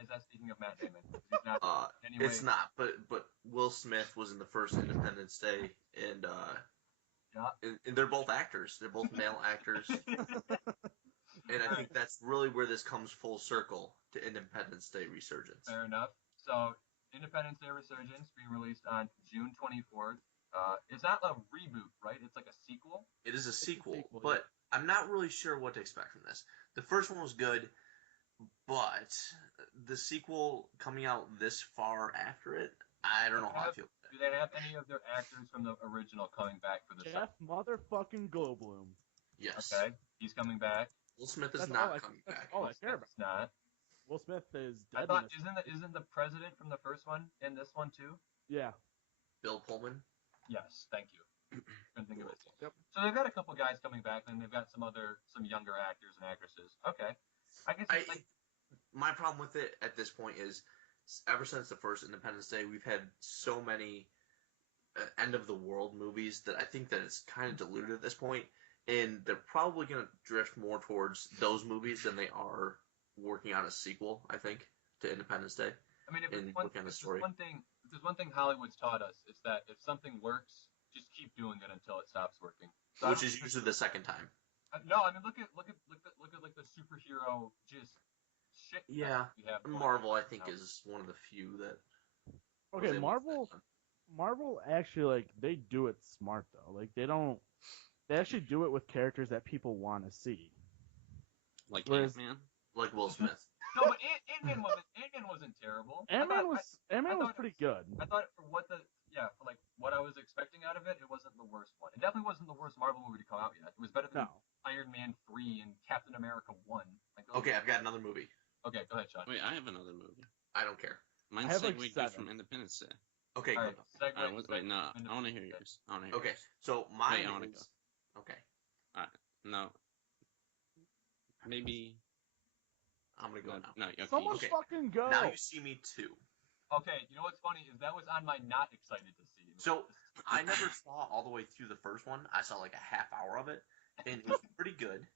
is that speaking of Matt Damon? He's not anyway. It's not, but Will Smith was in the first Independence Day, and and they're both actors. They're both male actors, and I think that's really where this comes full circle to Independence Day Resurgence. Fair enough. So, Independence Day Resurgence being released on June 24th. It's not a reboot, right? It's like a sequel. It is a sequel, sequel, but I'm not really sure what to expect from this. The first one was good, but the sequel coming out this far after it, I don't know how I feel. Do they have any of their actors from the original coming back for the Jeff motherfucking Goldblum. Yes. Okay, he's coming back. Will Smith is That's not all coming that's back. all I care about. It's not. Will Smith is I dead. thought in this. isn't the president from the first one in this one too? Yeah. Bill Pullman. Yes, thank you. Couldn't think of it. Yep. So they've got a couple guys coming back, and they've got some younger actors and actresses. Okay, I guess it's like My problem with it at this point is, ever since the first Independence Day, we've had so many end of the world movies that I think that it's kind of diluted at this point, and they're probably going to drift more towards those movies than they are working on a sequel. I think to Independence Day. I mean, if and it's one, working on the if story. there's one thing Hollywood's taught us, it's that if something works, just keep doing it until it stops working. So Which is usually the second time. no. I mean, look at like the superhero just shit. Yeah, we have going Marvel on I think now. is one of the few that. was Okay, able to Marvel. stand on. Marvel actually like they do it smart though. Like they actually do it with characters that people want to see. Like Whereas- Ant-Man? Like Will Smith. No, but Ant-Man wasn't terrible. Ant-Man was thought pretty good. I thought for what I was expecting out of it, it wasn't the worst one. It definitely wasn't the worst Marvel movie to come out yet. It was better than No. Iron Man 3 and Captain America 1. Like those Okay, I've got another movie. Okay, go ahead, Sean. Wait, I have another movie. I don't care. Mine I have, like, segued good 7. from Independence Day. Okay, All go. right, segue. Wait, no, segue. I want to hear yours. I want to hear Okay, yours. so mine Wait, I wanna is. Okay, No. Maybe. I'm gonna go now. No, okay. Someone Okay. fucking go. Now you see me too. Okay, you know what's funny is that was on my not excited to see. So I never saw all the way through the first one. I saw like a half hour of it, and it was pretty good.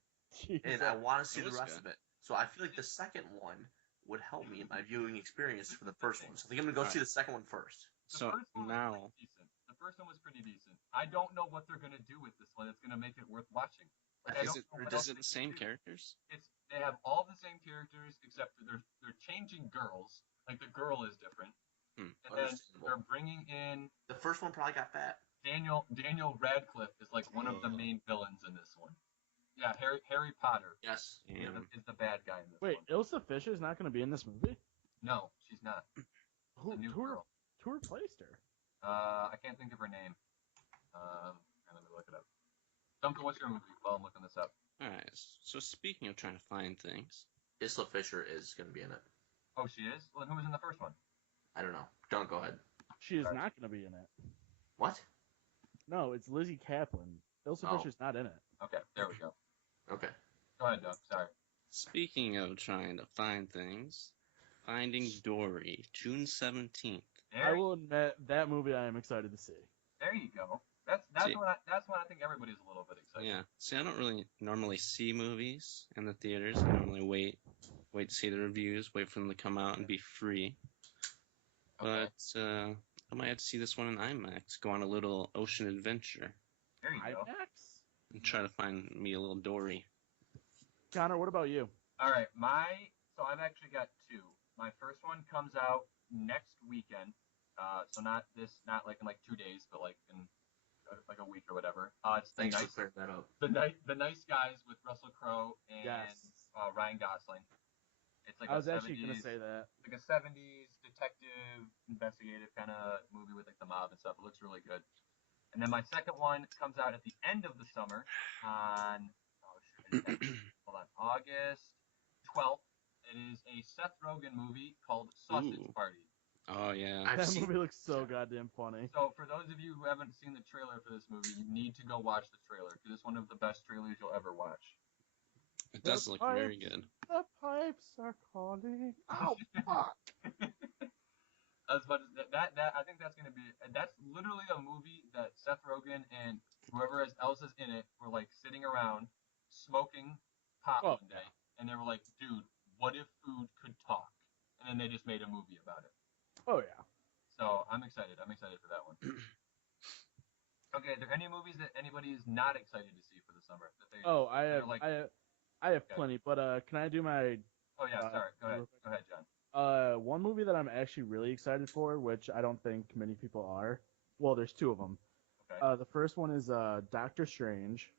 And I want to see It the was rest good. of it. So I feel like the second one would help me in my viewing experience for the first one. So I think I'm gonna go see the second one first. The So first one was now, pretty decent. The first one was pretty decent. I don't know what they're gonna do with this one. That's gonna make it worth watching. Like, I is don't it know what is else it they the can same do. characters? They have all the same characters except for they're changing girls. Like the girl is different, and then Understandable. they're bringing in The first one probably got fat. Daniel Radcliffe is like one of the main villains in this one. Yeah, Harry Potter Yes. Yeah. is the bad guy in this Wait, one. Ilsa Fisher's not going to be in this movie? No, she's not. Who The new who, girl. who replaced her? I can't think of her name. Let me look it up. Duncan, what's your movie? While I'm looking this up. Alright, so speaking of trying to find things, Isla Fisher is gonna be in it. Oh, she is? Well, then who was in the first one? I don't know. Don't go ahead. She is Sorry. not going to be in it. What? No, it's Lizzie Kaplan. Ilsa Oh. Fisher's not in it. Okay, there we go. Okay. Go ahead, Doug. Sorry. speaking of trying to find things, Finding Dory, June 17th. I will admit that movie I am excited to see. There you go. That's See- when I think everybody's a little bit excited. Yeah. See, I don't really normally see movies in the theaters. I normally wait to see the reviews, wait for them to come out and be free. Okay. But I might have to see this one in IMAX. Go on a little ocean adventure There you go. IMAX? and try to find me a little Dory. Connor, what about you? All right, so I've actually got two. My first one comes out next weekend. So not like in like 2 days, but like in like a week or whatever. It's Thanks for clearing that up. the Nice Guys with Russell Crowe and Yes. Ryan Gosling. It's like I was a actually 70s, gonna say that. like a 70s detective investigative kind of movie with like the mob and stuff. It looks really good. And then my second one comes out at the end of the summer on hold on, August 12th. It is a Seth Rogen movie called Sausage Ooh. Party. Oh yeah. That movie looks so goddamn funny. So for those of you who haven't seen the trailer for this movie, you need to go watch the trailer because it's one of the best trailers you'll ever watch. It does look very good. The pipes are calling. Oh fuck! As much as that I think that's literally a movie that Seth Rogen and whoever else is in it were like sitting around smoking pot one day, and they were like, "Dude, what if food could talk?" And then they just made a movie about it. Oh yeah. So I'm excited. I'm excited for that one. Okay, are there any movies that anybody is not excited to see for the summer? I have plenty, but can I do my? Oh yeah, sorry. Go ahead, John. One movie that I'm actually really excited for, which I don't think many people are. Well, there's two of them. Okay. The first one is Doctor Strange.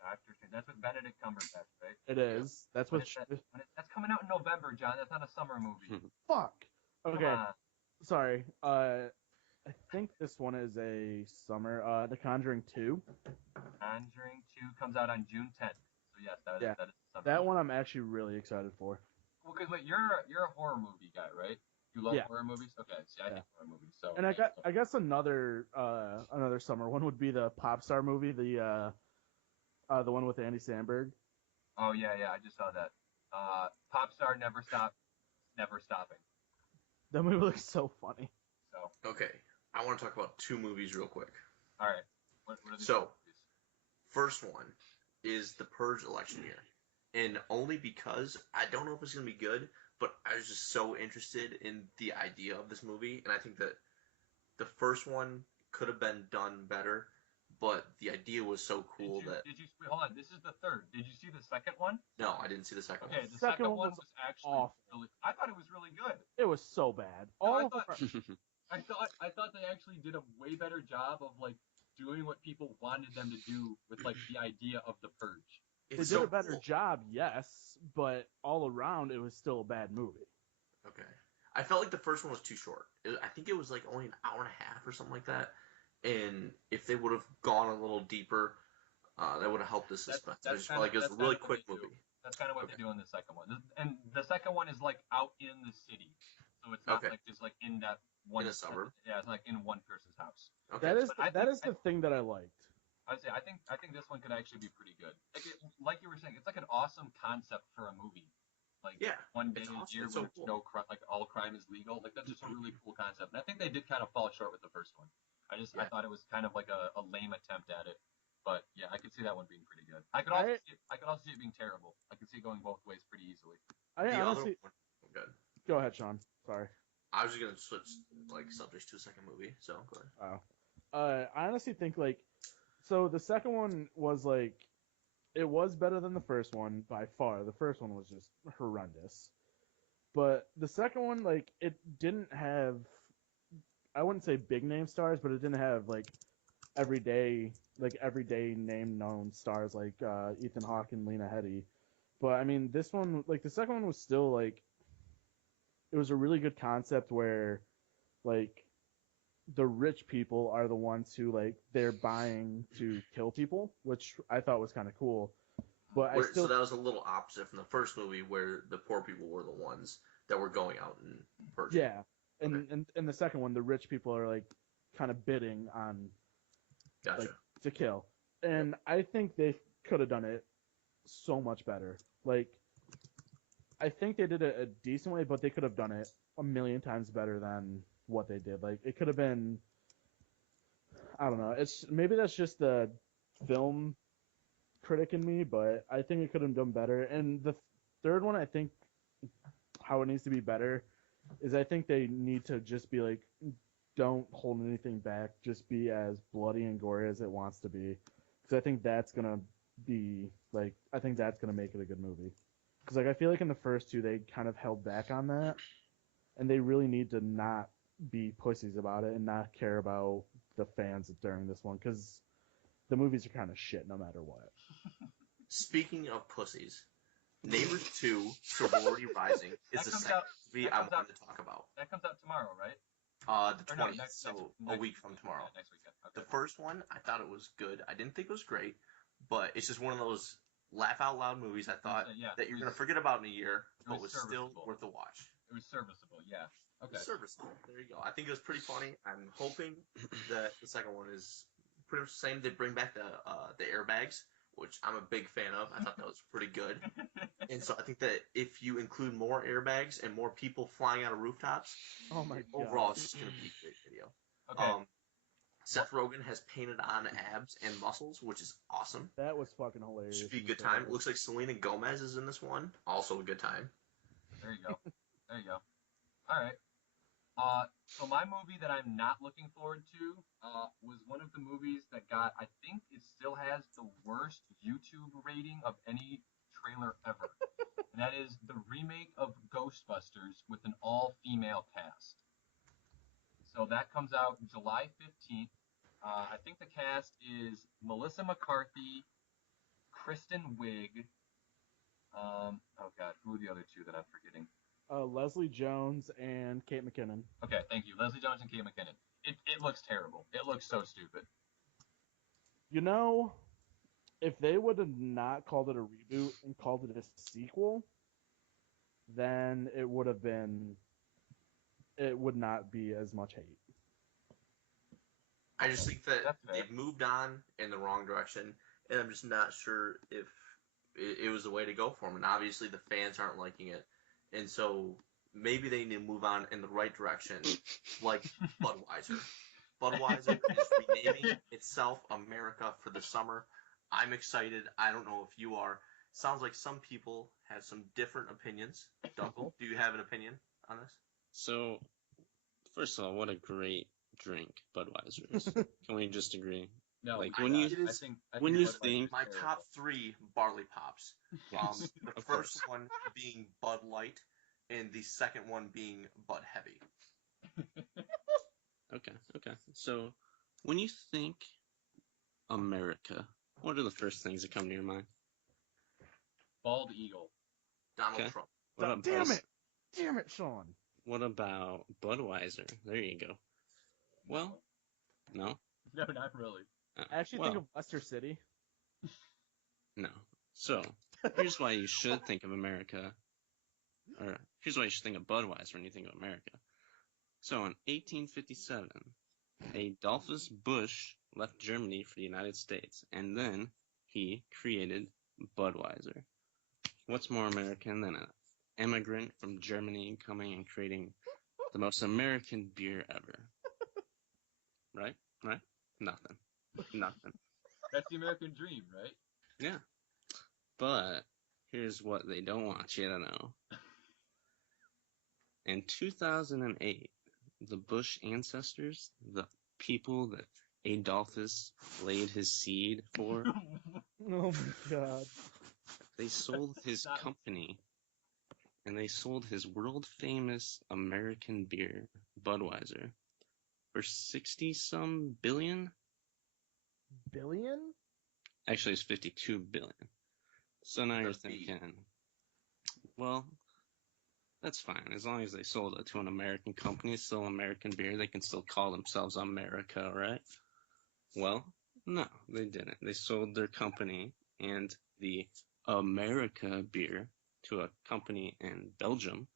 Doctor Strange. That's with Benedict Cumberbatch, right? It is. That's what. That's coming out in November, John. That's not a summer movie. Fuck. Okay. Come on. Sorry. I think this one is a summer. The Conjuring 2. Conjuring 2 comes out on June 10th. So yes, that is summer. That one I'm actually really excited for. Well, because wait, you're a horror movie guy, right? You love horror movies? Okay, see, I hate horror movies. So. And I guess another summer one would be the Popstar movie, the one with Andy Samberg. Oh yeah, I just saw that. Popstar Never Stopping. That movie looks so funny. So. Okay, I want to talk about two movies real quick. All right. What are these So, movies? First one is The Purge election year. And only because I don't know if it's going to be good, but I was just so interested in the idea of this movie. And I think that the first one could have been done better, but the idea was so cool wait, hold on, this is the third. Did you see the second one? No, I didn't see the second one. Okay, the second one was actually awful. I thought it was really good. It was so bad. No, I thought they actually did a way better job of like doing what people wanted them to do with like the idea of the Purge. They did a better job, yes, but all around it was still a bad movie. Okay. I felt like the first one was too short. I think it was like only an hour and a half or something like that. And if they would have gone a little deeper, that would have helped the suspense. I just felt like it was a really quick movie. That's kind of what they do in the second one. And the second one is like out in the city. So it's not like just like in that one in a suburb. Yeah, it's like in one person's house. Okay. That is the thing that I liked. I would say I think this one could actually be pretty good. Like you were saying, it's like an awesome concept for a movie. Like one day a year where no like all crime is legal. Like that's just a really cool concept. And I think they did kind of fall short with the first one. I thought it was kind of like a lame attempt at it. But yeah, I could see that one being pretty good. I could also see it being terrible. I could see it going both ways pretty easily. Good. Go ahead, Sean. Sorry. I was just gonna switch like subjects to a second movie, so go ahead. I honestly think like, so the second one was like, it was better than the first one by far. The first one was just horrendous, but the second one, like, it didn't have, I wouldn't say big name stars, but it didn't have like everyday name known stars like Ethan Hawke and Lena Headey. But I mean, this one, like the second one was still like, it was a really good concept where like the rich people are the ones who like they're buying to kill people, which I thought was kind of cool. But so that was a little opposite from the first movie where the poor people were the ones that were going out and purging. Yeah. And in the second one, the rich people are like kind of bidding on like, to kill. And I think they could have done it so much better. Like, I think they did it a decent way, but they could have done it a million times better than what they did. Like, it could have been, I don't know. It's maybe that's just the film critic in me, but I think it could have done better. And the third one, I think how it needs to be better is I think they need to just be like, don't hold anything back. Just be as bloody and gory as it wants to be. Because I think that's gonna be like, I think that's gonna make it a good movie. Because like I feel like in the first two they kind of held back on that, and they really need to not be pussies about it and not care about the fans during this one because the movies are kind of shit no matter what. Speaking of pussies, Neighbors 2 Sorority Rising is the second movie I wanted to talk about. That comes out tomorrow, right? The 20th, so a week from tomorrow. Yeah, next weekend. Okay. The first one, I thought it was good. I didn't think it was great, but it's just one of those laugh out loud movies I thought that you're going to forget about in a year, but was still worth a watch. It was serviceable, yeah. Okay. Serviceable. There you go. I think it was pretty funny. I'm hoping that the second one is pretty much the same. They bring back the airbags, which I'm a big fan of. I thought that was pretty good. And so I think that if you include more airbags and more people flying out of rooftops, Oh my god. overall it's just going to be a great video. Okay. Seth Rogen has painted on abs and muscles, which is awesome. That was fucking hilarious. Should be a good time. It looks like Selena Gomez is in this one. Also a good time. There you go. There you go. All right. So my movie that I'm not looking forward to was one of the movies that got, I think it still has the worst YouTube rating of any trailer ever. And that is the remake of Ghostbusters with an all-female cast. So that comes out July 15th. I think the cast is Melissa McCarthy, Kristen Wiig. Oh God, who are the other two that I'm forgetting? Leslie Jones and Kate McKinnon. Okay, thank you. Leslie Jones and Kate McKinnon. It looks terrible. It looks so stupid. You know, if they would have not called it a reboot and called it a sequel, then it would not be as much hate. I just think that That's fair. they've moved on in the wrong direction, and I'm just not sure if it was the way to go for them. And obviously the fans aren't liking it. And so maybe they need to move on in the right direction, like Budweiser. Budweiser is renaming itself America for the summer. I'm excited. I don't know if you are. Sounds like some people have some different opinions. Dunkel, do you have an opinion on this? So, first of all, what a great drink Budweiser is. Can we just agree? No, Like, I when you- I think when you Budweiser's think- My terrible. top 3 barley pops. Yes, The of first course. one being Bud Light, and the second one being Bud Heavy. Okay. So, when you think America, what are the first things that come to your mind? Bald Eagle. Donald Okay. Trump. What about Damn it, Sean. What about Budweiser? There you go. Well, no. No, not really. I actually think of Leicester City. No. So, here's why you should think of America, or here's why you should think of Budweiser when you think of America. So, in 1857, Adolphus Busch left Germany for the United States, and then he created Budweiser. What's more American than an immigrant from Germany coming and creating the most American beer ever? Right? Nothing. That's the American dream, right? Yeah. But here's what they don't want you to know. In 2008, the Bush ancestors, the people that Adolphus laid his seed for, Oh my god. they sold his Stop. company, and they sold his world-famous American beer, Budweiser, for 60-some billion? Billion? Actually, it's 52 billion. So now you're thinking, well, that's fine. As long as they sold it to an American company, it's still American beer, they can still call themselves America, right? Well, no, they didn't. They sold their company and the America beer to a company in Belgium.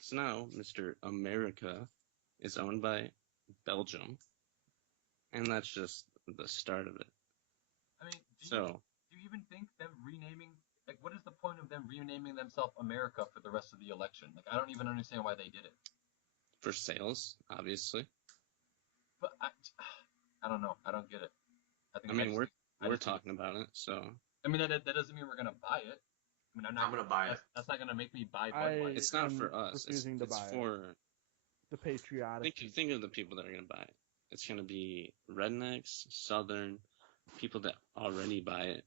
So now Mr. America is owned by Belgium. And that's just the start of it. I mean, do So, you even think them renaming, like, what is the point of them renaming themselves America for the rest of the election? Like, I don't even understand why they did it. For sales, obviously. But I don't know. I don't get it. I mean, we're I just think talking about it, so I mean, that doesn't mean we're gonna buy it. I mean, I'm gonna buy it. That's not gonna make me buy Budweiser. it's not I'm for us. It's refusing to buy it. for The patriotic. think of the people that are gonna buy it. It's gonna be rednecks, southern people that already buy it.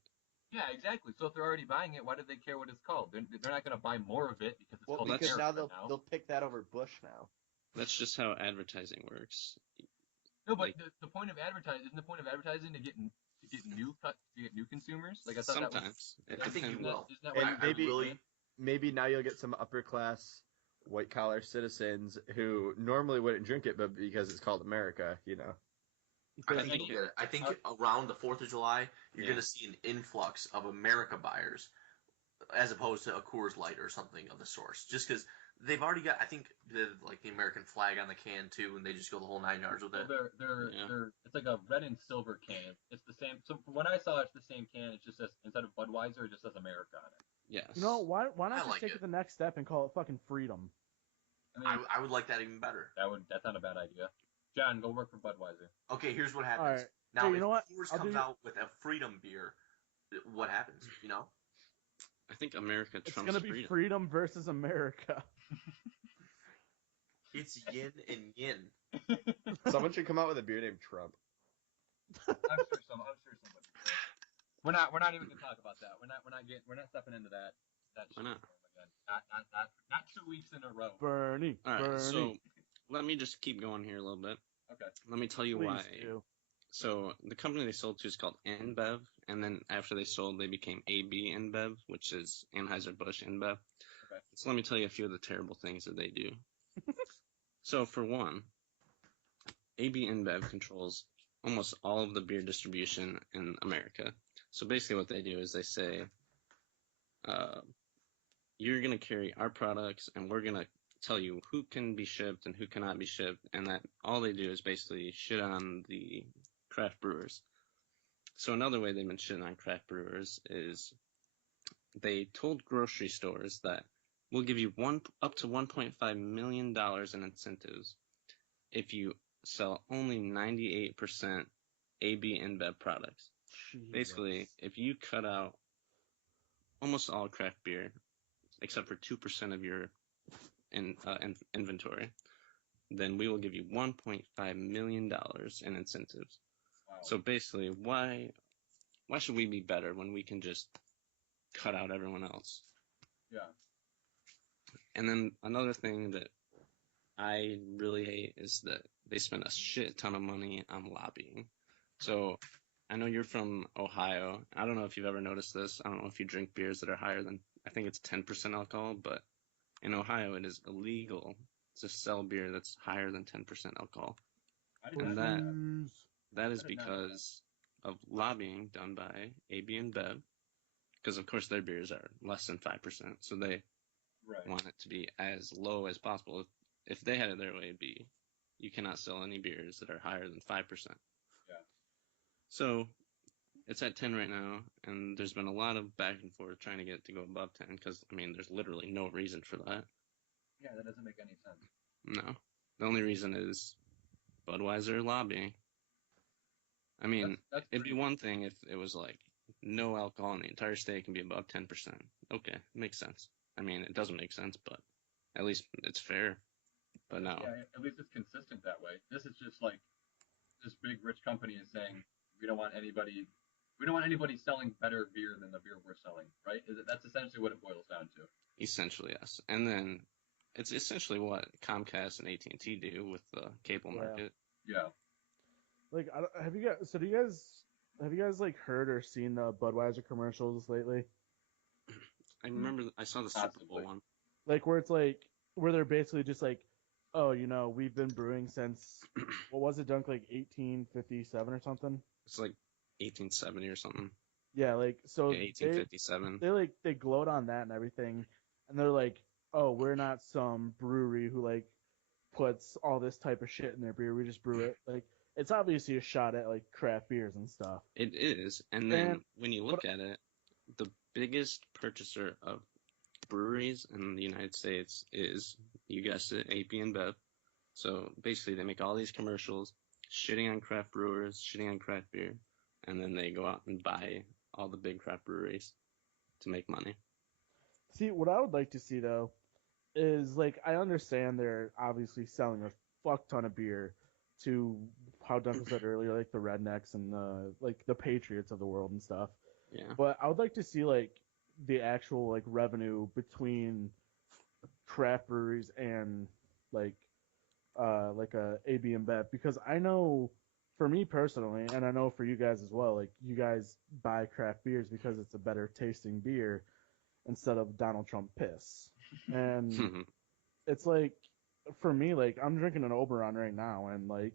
Yeah, exactly. So if they're already buying it, why do they care what it's called? They're not gonna buy more of it because it's Well, called because America now they'll pick that over Bush now. That's just how advertising works. No, but like- the point of advertising isn't the point of advertising to get new consumers. Like I thought that was. Sometimes it I think you depends. will. Isn't that what And maybe now you'll get some upper class white collar citizens who normally wouldn't drink it, but because it's called America, you know. I I think think- you'll get it. I think around the 4th of July, you're Yeah. going to see an influx of America buyers as opposed to a Coors Light or something of the source. Just because they've already got, I think, the American flag on the can too, and they just go the whole 9 yards with it. They're it's like a red and silver can. It's the same. So when I saw it's the same can. It just says instead of Budweiser, it just says America on it. Yes. You know, why I not just like take it. it the next step and call it fucking freedom? I mean, I would like that even better. that's not a bad idea. John, go work for Budweiser. Okay, here's what happens. Alright. Now, Hey, you if know what? Coors I'll comes do- out with a Freedom beer, what happens? You know? I think America It's trumps gonna be freedom. freedom versus America. It's yin and yin. Someone should come out with a beer named Trump. I'm sure somebody. We're not even gonna talk about that. We're not stepping into that. Why not? Again. Not 2 weeks in a row. Bernie. All right, Bernie. so let me just keep going here a little bit. Okay. Let me tell you Please why. do. So the company they sold to is called InBev, and then after they sold, they became AB InBev, which is Anheuser-Busch InBev. Okay. So let me tell you a few of the terrible things that they do. So for one, AB InBev controls almost all of the beer distribution in America. So basically what they do is they say, you're going to carry our products, and we're going to tell you who can be shipped and who cannot be shipped, and that all they do is basically shit on the craft brewers. So another way they've been shitting on craft brewers is they told grocery stores that we'll give you up to $1.5 million in incentives if you sell only 98% AB InBev products. Jesus. Basically, if you cut out almost all craft beer, except for 2% of your inventory, then we will give you $1.5 million in incentives. Wow. So basically, why should we be better when we can just cut out everyone else? Yeah. And then another thing that I really hate is that they spend a shit ton of money on lobbying. So I know you're from Ohio. I don't know if you've ever noticed this. I don't know if you drink beers that are higher than, I think it's 10% alcohol, but in Ohio it is illegal to sell beer that's higher than 10% alcohol. I didn't And know Jeez. That is I did not know that. because of lobbying done by AB InBev, because of course their beers are less than 5%, so they Right. want it to be as low as possible. If they had it their way, it'd be you cannot sell any beers that are higher than 5%. Yeah. So it's at 10 right now, and there's been a lot of back and forth trying to get it to go above 10, because I mean there's literally no reason for that. Yeah, that doesn't make any sense. No, the only reason is Budweiser lobbying. I mean, That's it'd be pretty- one thing if it was like no alcohol in the entire state can be above 10%. Okay, makes sense. I mean, it doesn't make sense, but at least it's fair. But no. Yeah, at least it's consistent that way. This is just like this big rich company is saying we don't want anybody selling better beer than the beer we're selling, right? That's essentially what it boils down to. Essentially, yes. And then it's essentially what Comcast and AT&T do with the cable Yeah. market. Yeah. Like, have you guys like heard or seen the Budweiser commercials lately? I remember I saw the Super Bowl Possibly. one. Like where they're basically just like, oh, you know, we've been brewing since what was it, Dunk, like 1857 or something? It's like 1870 or something. Yeah, like so Yeah, 1857. they gloat on that and everything, and they're like, oh, we're not some brewery who like puts all this type of shit in their beer. We just brew it. Like, it's obviously a shot at like craft beers and stuff. It is. And then And when you look at it, the biggest purchaser of breweries in the United States is, you guessed it, AP InBev. So basically, they make all these commercials, shitting on craft brewers, shitting on craft beer, and then they go out and buy all the big craft breweries to make money. See, what I would like to see though is like I understand they're obviously selling a fuck ton of beer to how Duncan said earlier, like the rednecks and the Patriots of the world and stuff. Yeah. But I would like to see like the actual like revenue between craft breweries and like a AB InBev, because I know for me personally, and I know for you guys as well, like you guys buy craft beers because it's a better tasting beer instead of Donald Trump piss. And it's like for me, like I'm drinking an Oberon right now, and like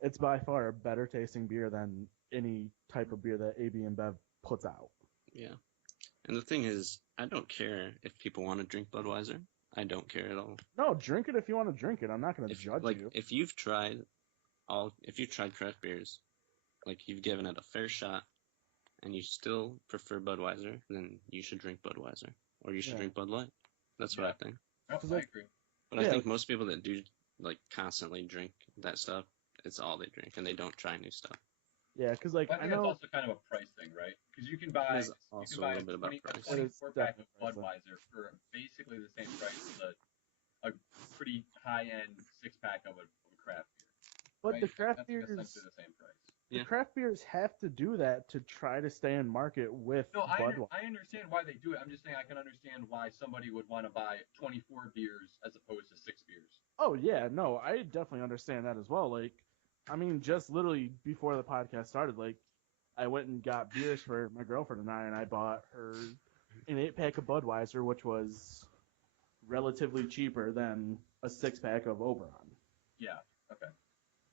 it's by far a better tasting beer than any type of beer that AB InBev puts out. Yeah. And the thing is, I don't care if people want to drink Budweiser. I don't care at all. No, drink it if you want to drink it. I'm not going to judge you. If you've tried craft beers, like you've given it a fair shot, and you still prefer Budweiser, then you should drink Budweiser, or you should drink Bud Light. That's what I think. I agree. But I think most people that do like constantly drink that stuff, it's all they drink, and they don't try new stuff. Yeah, because like I think it's also kind of a price thing, right? Because you can buy a little bit about price. 24-pack of Budweiser for basically the same price as a pretty high-end 6-pack of a craft beer. But right? the craft That's beers, essentially the same price. the craft beers have to do that to try to stay in market with Budweiser. I understand why they do it. I'm just saying I can understand why somebody would want to buy 24 beers as opposed to 6 beers. Oh yeah, no, I definitely understand that as well. Like, I mean, just literally before the podcast started, like, I went and got beers for my girlfriend and I bought her an 8-pack of Budweiser, which was relatively cheaper than a 6-pack of Oberon. Yeah. Okay.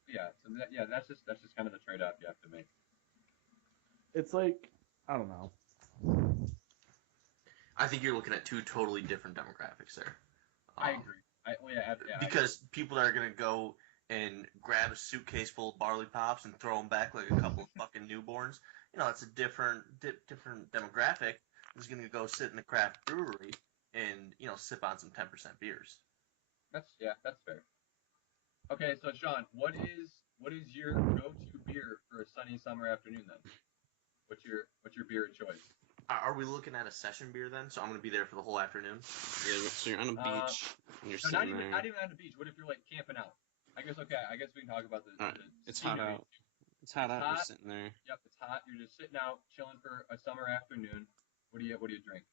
Yeah. So that's just kind of the trade-off you have to make. It's like, I don't know. I think you're looking at two totally different demographics there. I agree. Because people are going to go and grab a suitcase full of barley pops and throw them back like a couple of fucking newborns. You know, it's a different demographic who's going to go sit in the craft brewery and, you know, sip on some 10% beers. That's fair. Okay, so Sean, what is your go-to beer for a sunny summer afternoon then? What's your beer of choice? Are we looking at a session beer then? So I'm going to be there for the whole afternoon? Yeah, so you're on a beach, and you're not sitting there. Not even on the beach. What if you're like camping out? I guess we can talk about the It's hot out. It's hot out. You're sitting there. Yep, it's hot. You're just sitting out, chilling for a summer afternoon. What do you drink?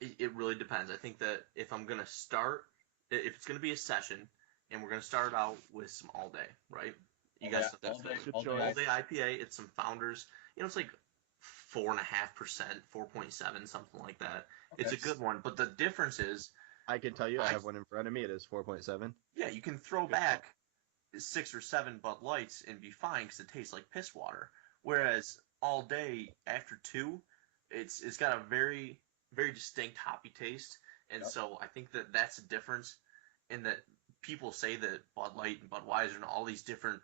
It really depends. I think that if I'm going to start, if it's going to be a session, and we're going to start out with some all day, right? You guys, all day IPA. It's some Founders. You know, it's like 4.5%, 4.7, something like that. Okay. It's a good one, but the difference is, I can tell you, I have one in front of me. It is 4.7. Yeah, you can throw back 6 or 7 Bud Lights and be fine because it tastes like piss water. Whereas all day after 2, it's got a very, very distinct hoppy taste, and so I think that that's a difference in that people say that Bud Light and Budweiser and all these different,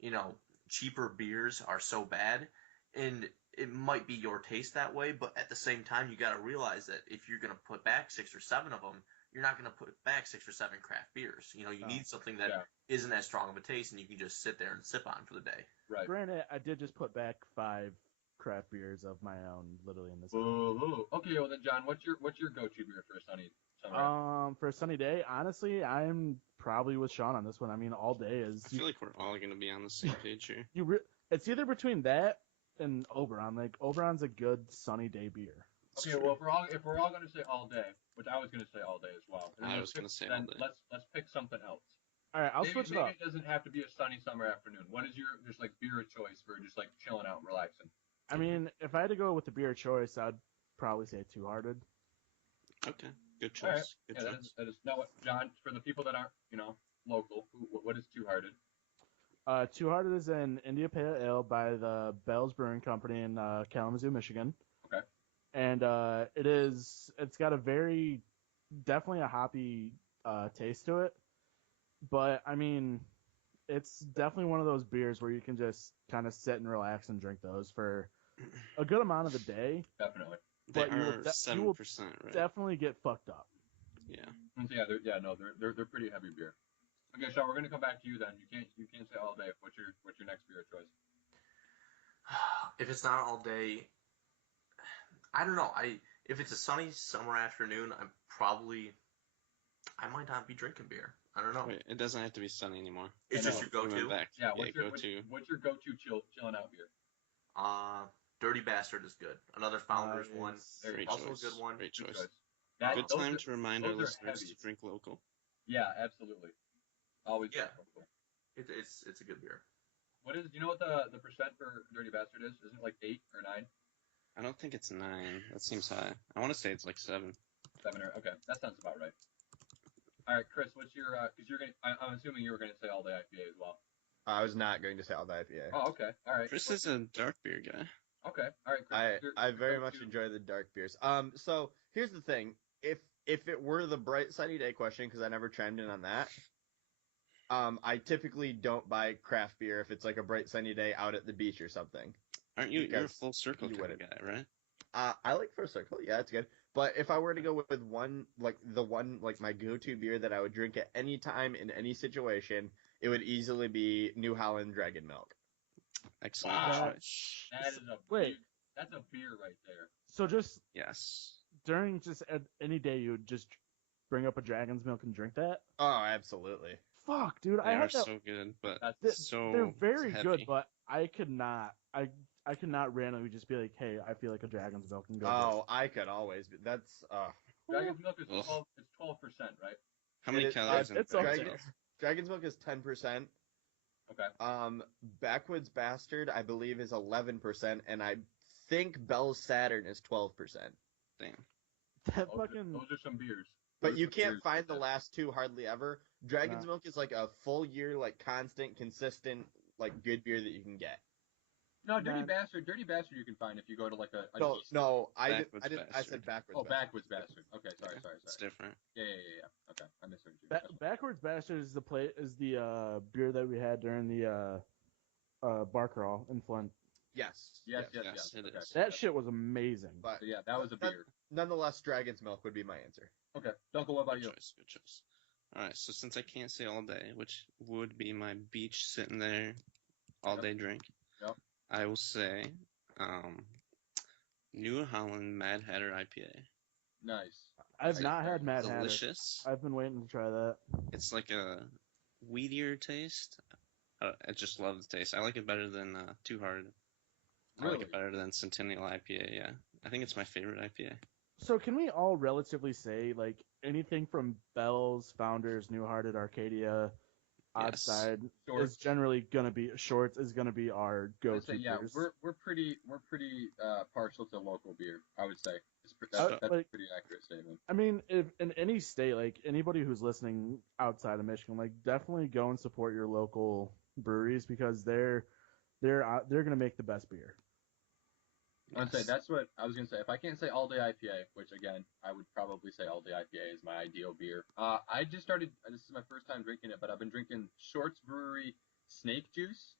you know, cheaper beers are so bad, and it might be your taste that way, but at the same time, you got to realize that if you're going to put back 6 or 7 of them, you're not going to put back 6 or 7 craft beers. You know, you need something that isn't as strong of a taste, and you can just sit there and sip on for the day. Right. Granted, I did just put back 5 craft beers of my own, literally in this. Ooh. Okay, well then, John, what's your go-to beer for a sunny summer? For a sunny day, honestly, I'm probably with Sean on this one. I mean, all day is. I feel like we're all going to be on the same page here. It's either between that and Oberon. Like Oberon's a good sunny day beer. Okay, well if we're all going to say all day, which I was going to say all day as well. I was going to say all day. Let's pick something else. All right, I'll switch it up. Maybe it doesn't have to be a sunny summer afternoon. What is your just like beer of choice for just like chilling out and relaxing? I mean, if I had to go with the beer of choice, I'd probably say Two Hearted. Okay, good choice. Right. That is now what, John, for the people that aren't, local, what is Two Hearted? Two Hearted is an India Pale Ale by the Bell's Brewing Company in Kalamazoo, Michigan. Okay. And it's got definitely a hoppy taste to it. But, I mean, it's definitely one of those beers where you can just kind of sit and relax and drink those for a good amount of the day. Definitely. But you will 7%, right? Definitely get fucked up. Yeah. They're pretty heavy beer. Okay, Sean, we're gonna come back to you then. You can't say all day. What's your next beer choice? If it's not all day, I don't know. If it's a sunny summer afternoon, I might not be drinking beer. I don't know. Wait, it doesn't have to be sunny anymore. It's just your We went go-to. back. Yeah, go-to. what's your go-to chilling out beer? Dirty Bastard is good. Another Founders one. Great Also choice. a good one. Great choice. That, Good time to remind our those are listeners heavy. to drink local. Yeah, absolutely. Always. Yeah. Local. It's a good beer. What is? Do you know what the percent for Dirty Bastard is? Isn't it like 8 or 9? I don't think it's 9. That seems high. I want to say it's like 7. 7 or okay. That sounds about right. All right, Chris, what's your? Because you're gonna. I'm assuming you were gonna say all day IPA as well. I was not going to say all the IPA. Oh, okay. All right. Chris is a dark beer guy. Okay. All right, Chris. I very much enjoy the dark beers. So here's the thing: if it were the bright sunny day question, because I never chimed in on that, I typically don't buy craft beer if it's like a bright sunny day out at the beach or something. Aren't you? You're a Because full circle you kind of wouldn't. guy, right? I like First Circle. Yeah, it's good. But if I were to go with my go-to beer that I would drink at any time in any situation, it would easily be New Holland Dragon Milk. Excellent Wow. choice. That is a Wait. big, that's a beer right there. So just Yes. during any day, you would just bring up a dragon's milk and drink that? Oh, absolutely. Fuck, dude. They I are had that. so good, but That's They're very heavy. good, but I could not. I could not randomly just be like, hey, I feel like a dragon's milk and go. Oh, I could always be. That's Dragon's Milk is Ugh. 12. It's 12%, right? How many It is- calories in it's Dragon's okay. Milk? Dragon's Milk is 10%. Okay. Backwoods Bastard, I believe, is 11%, and I think Bell's Saturn is 12%. Damn. That Those fucking. are some beers. But Those you are can't beers find like the that. last two hardly ever. Dragon's No. Milk is like a full year, like constant, consistent, like good beer that you can get. No, Dirty Man. Bastard. Dirty Bastard you can find if you go to like a No, decent- no, I Backwoods didn't. I said Bastard. backwards. Oh, Bastard. Backwoods Bastard. Okay, sorry. It's different. Yeah. Okay, I misheard you. Backwards Bastard is the beer that we had during the bar crawl in Flint. Yes. Yes, it okay. is. That shit was amazing. But So yeah, that was a beer. nonetheless, Dragon's Milk would be my answer. Okay, Dunkel, what about Good you? choice. Good choice. All right. So since I can't say all day, which would be my beach sitting there all day drink, Yep. I will say New Holland Mad Hatter IPA. Nice. I've Right, not right. had Mad Hatter. Delicious. I've been waiting to try that. It's like a weedier taste. I just love the taste. I like it better than Too Hard. I like Really? it better than Centennial IPA. Yeah, I think it's my favorite IPA. So can we all relatively say like anything from Bell's, Founders, New Hearted, Arcadia, Yes. Outside Shorts. is generally gonna be Shorts is gonna be our I would go-to say, yeah, beers. we're pretty partial to local beer. I would say that's So, a like- pretty accurate statement. I mean, if in any state, like anybody who's listening outside of Michigan, like definitely go and support your local breweries because they're gonna make the best beer. I would say Yes. that's what I was gonna say. If I can't say all day IPA, which again I would probably say all day IPA is my ideal beer. I just started. This is my first time drinking it, but I've been drinking Shorts Brewery Snake Juice,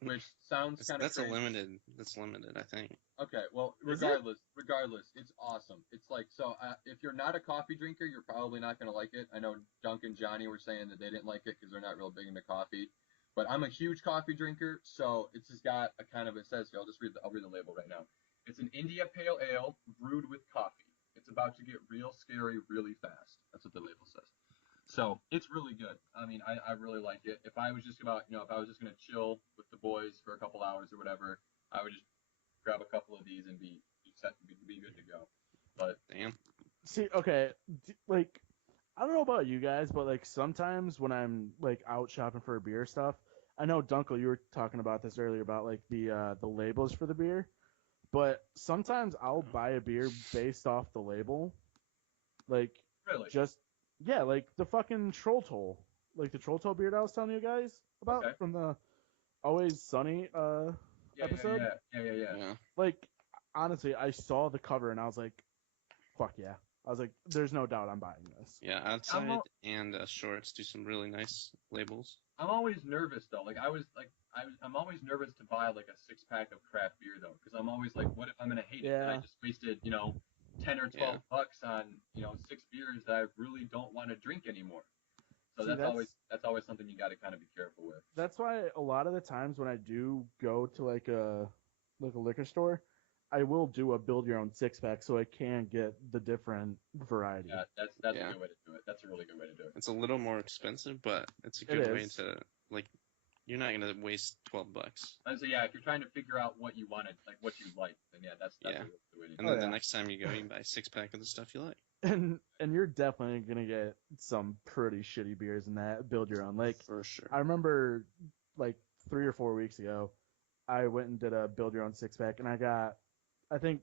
which sounds kind of That's limited. That's limited, I think. Okay, well, Is it? regardless, it's awesome. It's like, so if you're not a coffee drinker, you're probably not going to like it. I know Dunk and Johnny were saying that they didn't like it because they're not real big into coffee. But I'm a huge coffee drinker, so it's just got a kind of, it says here, I'll read the label right now. It's an India Pale Ale brewed with coffee. It's about to get real scary really fast. That's what the label says. So it's really good. I mean, I really like it. If I was just about, if I was just going to chill with the boys for a couple hours or whatever, I would just grab a couple of these and be good to go. But Damn. See, okay, like I don't know about you guys, but like sometimes when I'm like out shopping for beer stuff, I know Dunkel, you were talking about this earlier about like the labels for the beer, but sometimes I'll buy a beer based off the label, like really, just yeah, like the fucking Troll Toll, like the Troll Toll beer that I was telling you guys about Okay. from the Always Sunny episode. Yeah. Like honestly, I saw the cover and I was like, fuck yeah. I was like, there's no doubt I'm buying this. Yeah, outside and Shorts do some really nice labels. I'm always nervous though. Like I'm always nervous to buy like a 6-pack of craft beer though, because I'm always like, what if I'm gonna hate it? And I Yeah. just wasted 10 or 12 bucks on 6 beers that I really don't want to drink anymore. So See, that's always something you got to kind of be careful with. That's why a lot of the times when I do go to like a liquor store, I will do a build your own 6-pack so I can get the different variety. Yeah, that's Yeah. a good way to do it. That's a really good way to do it. It's a little more expensive, but it's a It good way is. to like. You're not gonna waste $12. And so yeah, if you're trying to figure out what you wanted, like what you like, then yeah, that's Yeah. a really good way to do And it. then yeah. the next time you go, you buy a 6-pack of the stuff you like. And you're definitely gonna get some pretty shitty beers in that build your own. Like For sure. I remember like 3 or 4 weeks ago, I went and did a build your own 6-pack, and I got, I think,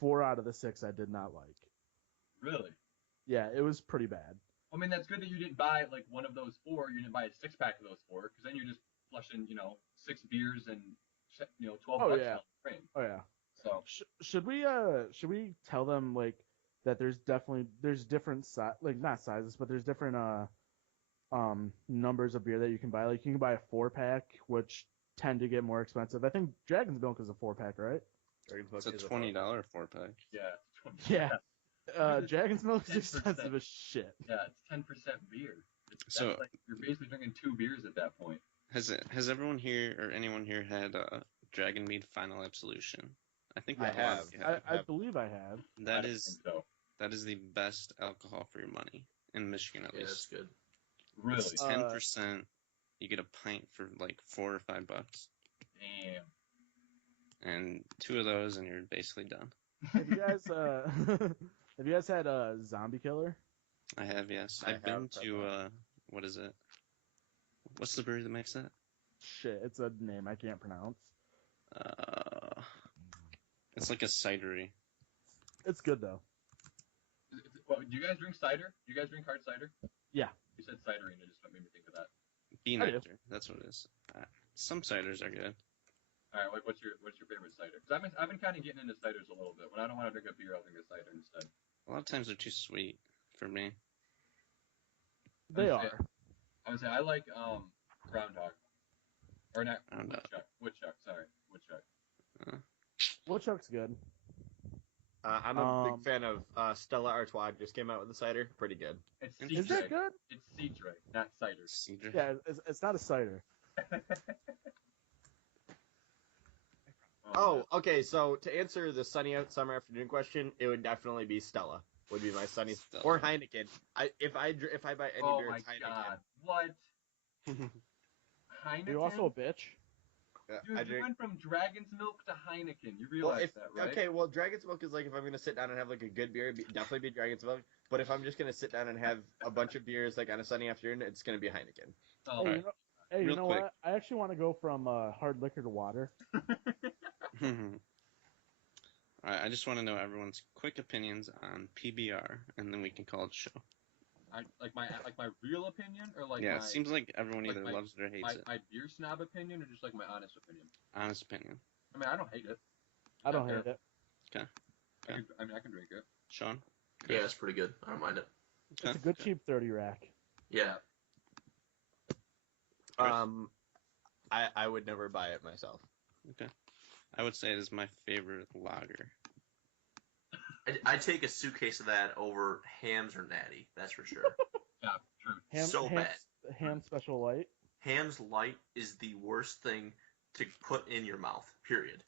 4 out of the 6 I did not like. Really? Yeah, it was pretty bad. I mean, that's good that you didn't buy like one of those 4. You didn't buy a 6-pack of those 4, because then you're just flushing, 6 beers and $12 Oh, down yeah. the drain. Oh yeah. So Should we tell them like that there's different not sizes, but there's different numbers of beer that you can buy. Like you can buy a 4-pack, which tend to get more expensive. I think Dragon's Milk is a 4-pack, right? Dragon's Milk It's a is $20 4-pack. yeah, Yeah. Dragon's Milk is 10%. expensive as shit. yeah, it's 10% beer. That's So- like you're basically drinking 2 beers at that point. Has everyone here or anyone here had Dragon Mead Final Absolution? I think I a lot have. of you have. I believe I have. I That don't is think so. that is the best alcohol for your money in Michigan at Yeah, that's least. good. Really? It's 10%. You get a pint for like $4 or $5, Damn. and 2 of those, and you're basically done. Have you guys have you guys had Zombie Killer? I have, yes. I I've been have, to what is it? What's the brewery that makes that? Shit, it's a name I can't pronounce. It's like a cidery. It's good though. Well, do you guys drink cider? Do you guys drink hard cider? Yeah. You said cider, and it just made me think of that. Bean I do. nectar. That's what it is. Some ciders are good. All right, what's your favorite cider? Because I've been kind of getting into ciders a little bit. When I don't want to drink a beer, I'll drink a cider instead. A lot of times they're too sweet for me. They Okay. are. I would say I like groundhog, or not Groundhog. woodchuck. Sorry, woodchuck. Woodchuck's good. I'm a big Um, fan of Stella Artois. Just came out with a cider. Pretty good. It's Is Is cider. that good? It's cider, not cider. Cedar. Yeah, it's not a cider. Oh, okay. So to answer the sunny out summer afternoon question, it would definitely be Stella. Would be my sunny Stella. or Heineken. If I buy any Oh beer, my it's Heineken. god, what? Heineken? Are you also a bitch? Dude, I you drink. went from Dragon's Milk to Heineken. You Well, realize if that, right? okay, well, Dragon's Milk is like if I'm gonna sit down and have like a good beer, it'd definitely be Dragon's Milk. But if I'm just gonna sit down and have a bunch of beers like on a sunny afternoon, it's gonna be Heineken. Oh, Hey, Alright. you Real know quick. what? I actually want to go from hard liquor to water. Alright, I just want to know everyone's quick opinions on PBR, and then we can call it a show. like my real opinion, or like Yeah, my, it seems like everyone like either my- loves it or hates it. my beer snob opinion, or just like my honest opinion. Honest opinion. I mean, I don't hate it. I don't Okay. hate it. I can drink it. Sean? Yeah, it's pretty good. I don't mind it. Okay. It's a good Okay. cheap 30 rack. Yeah. Chris? I would never buy it myself. I would say it is my favorite lager. I'd take a suitcase of that over Hams or Natty. That's for sure. Yeah, true. So bad. Ham special light. Hams Light is the worst thing to put in your mouth. Period.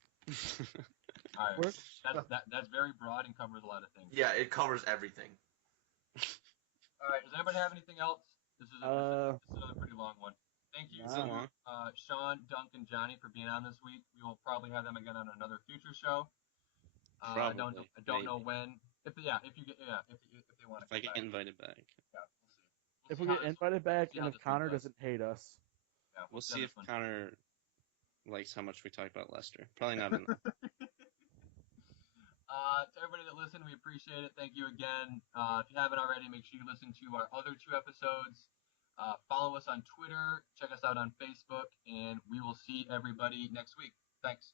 All right. Where- That's very broad and covers a lot of things. Yeah, it covers everything. All right. Does anybody have anything else? This is another pretty long one. Thank you, So long. Sean, Dunk, and Johnny for being on this week. We will probably have them again on another future show. I don't Probably, know maybe. when. If they want If I get invited back. Yeah, we'll see. If we see get how this- invited back see and how if this one Connor goes. doesn't hate us, Yeah, We'll how see if this one- Connor likes how much we talk about Lester. Probably not enough. To everybody that listened, we appreciate it. Thank you again. If you haven't already, make sure you listen to our other 2 episodes. Follow us on Twitter. Check us out on Facebook, and we will see everybody next week. Thanks.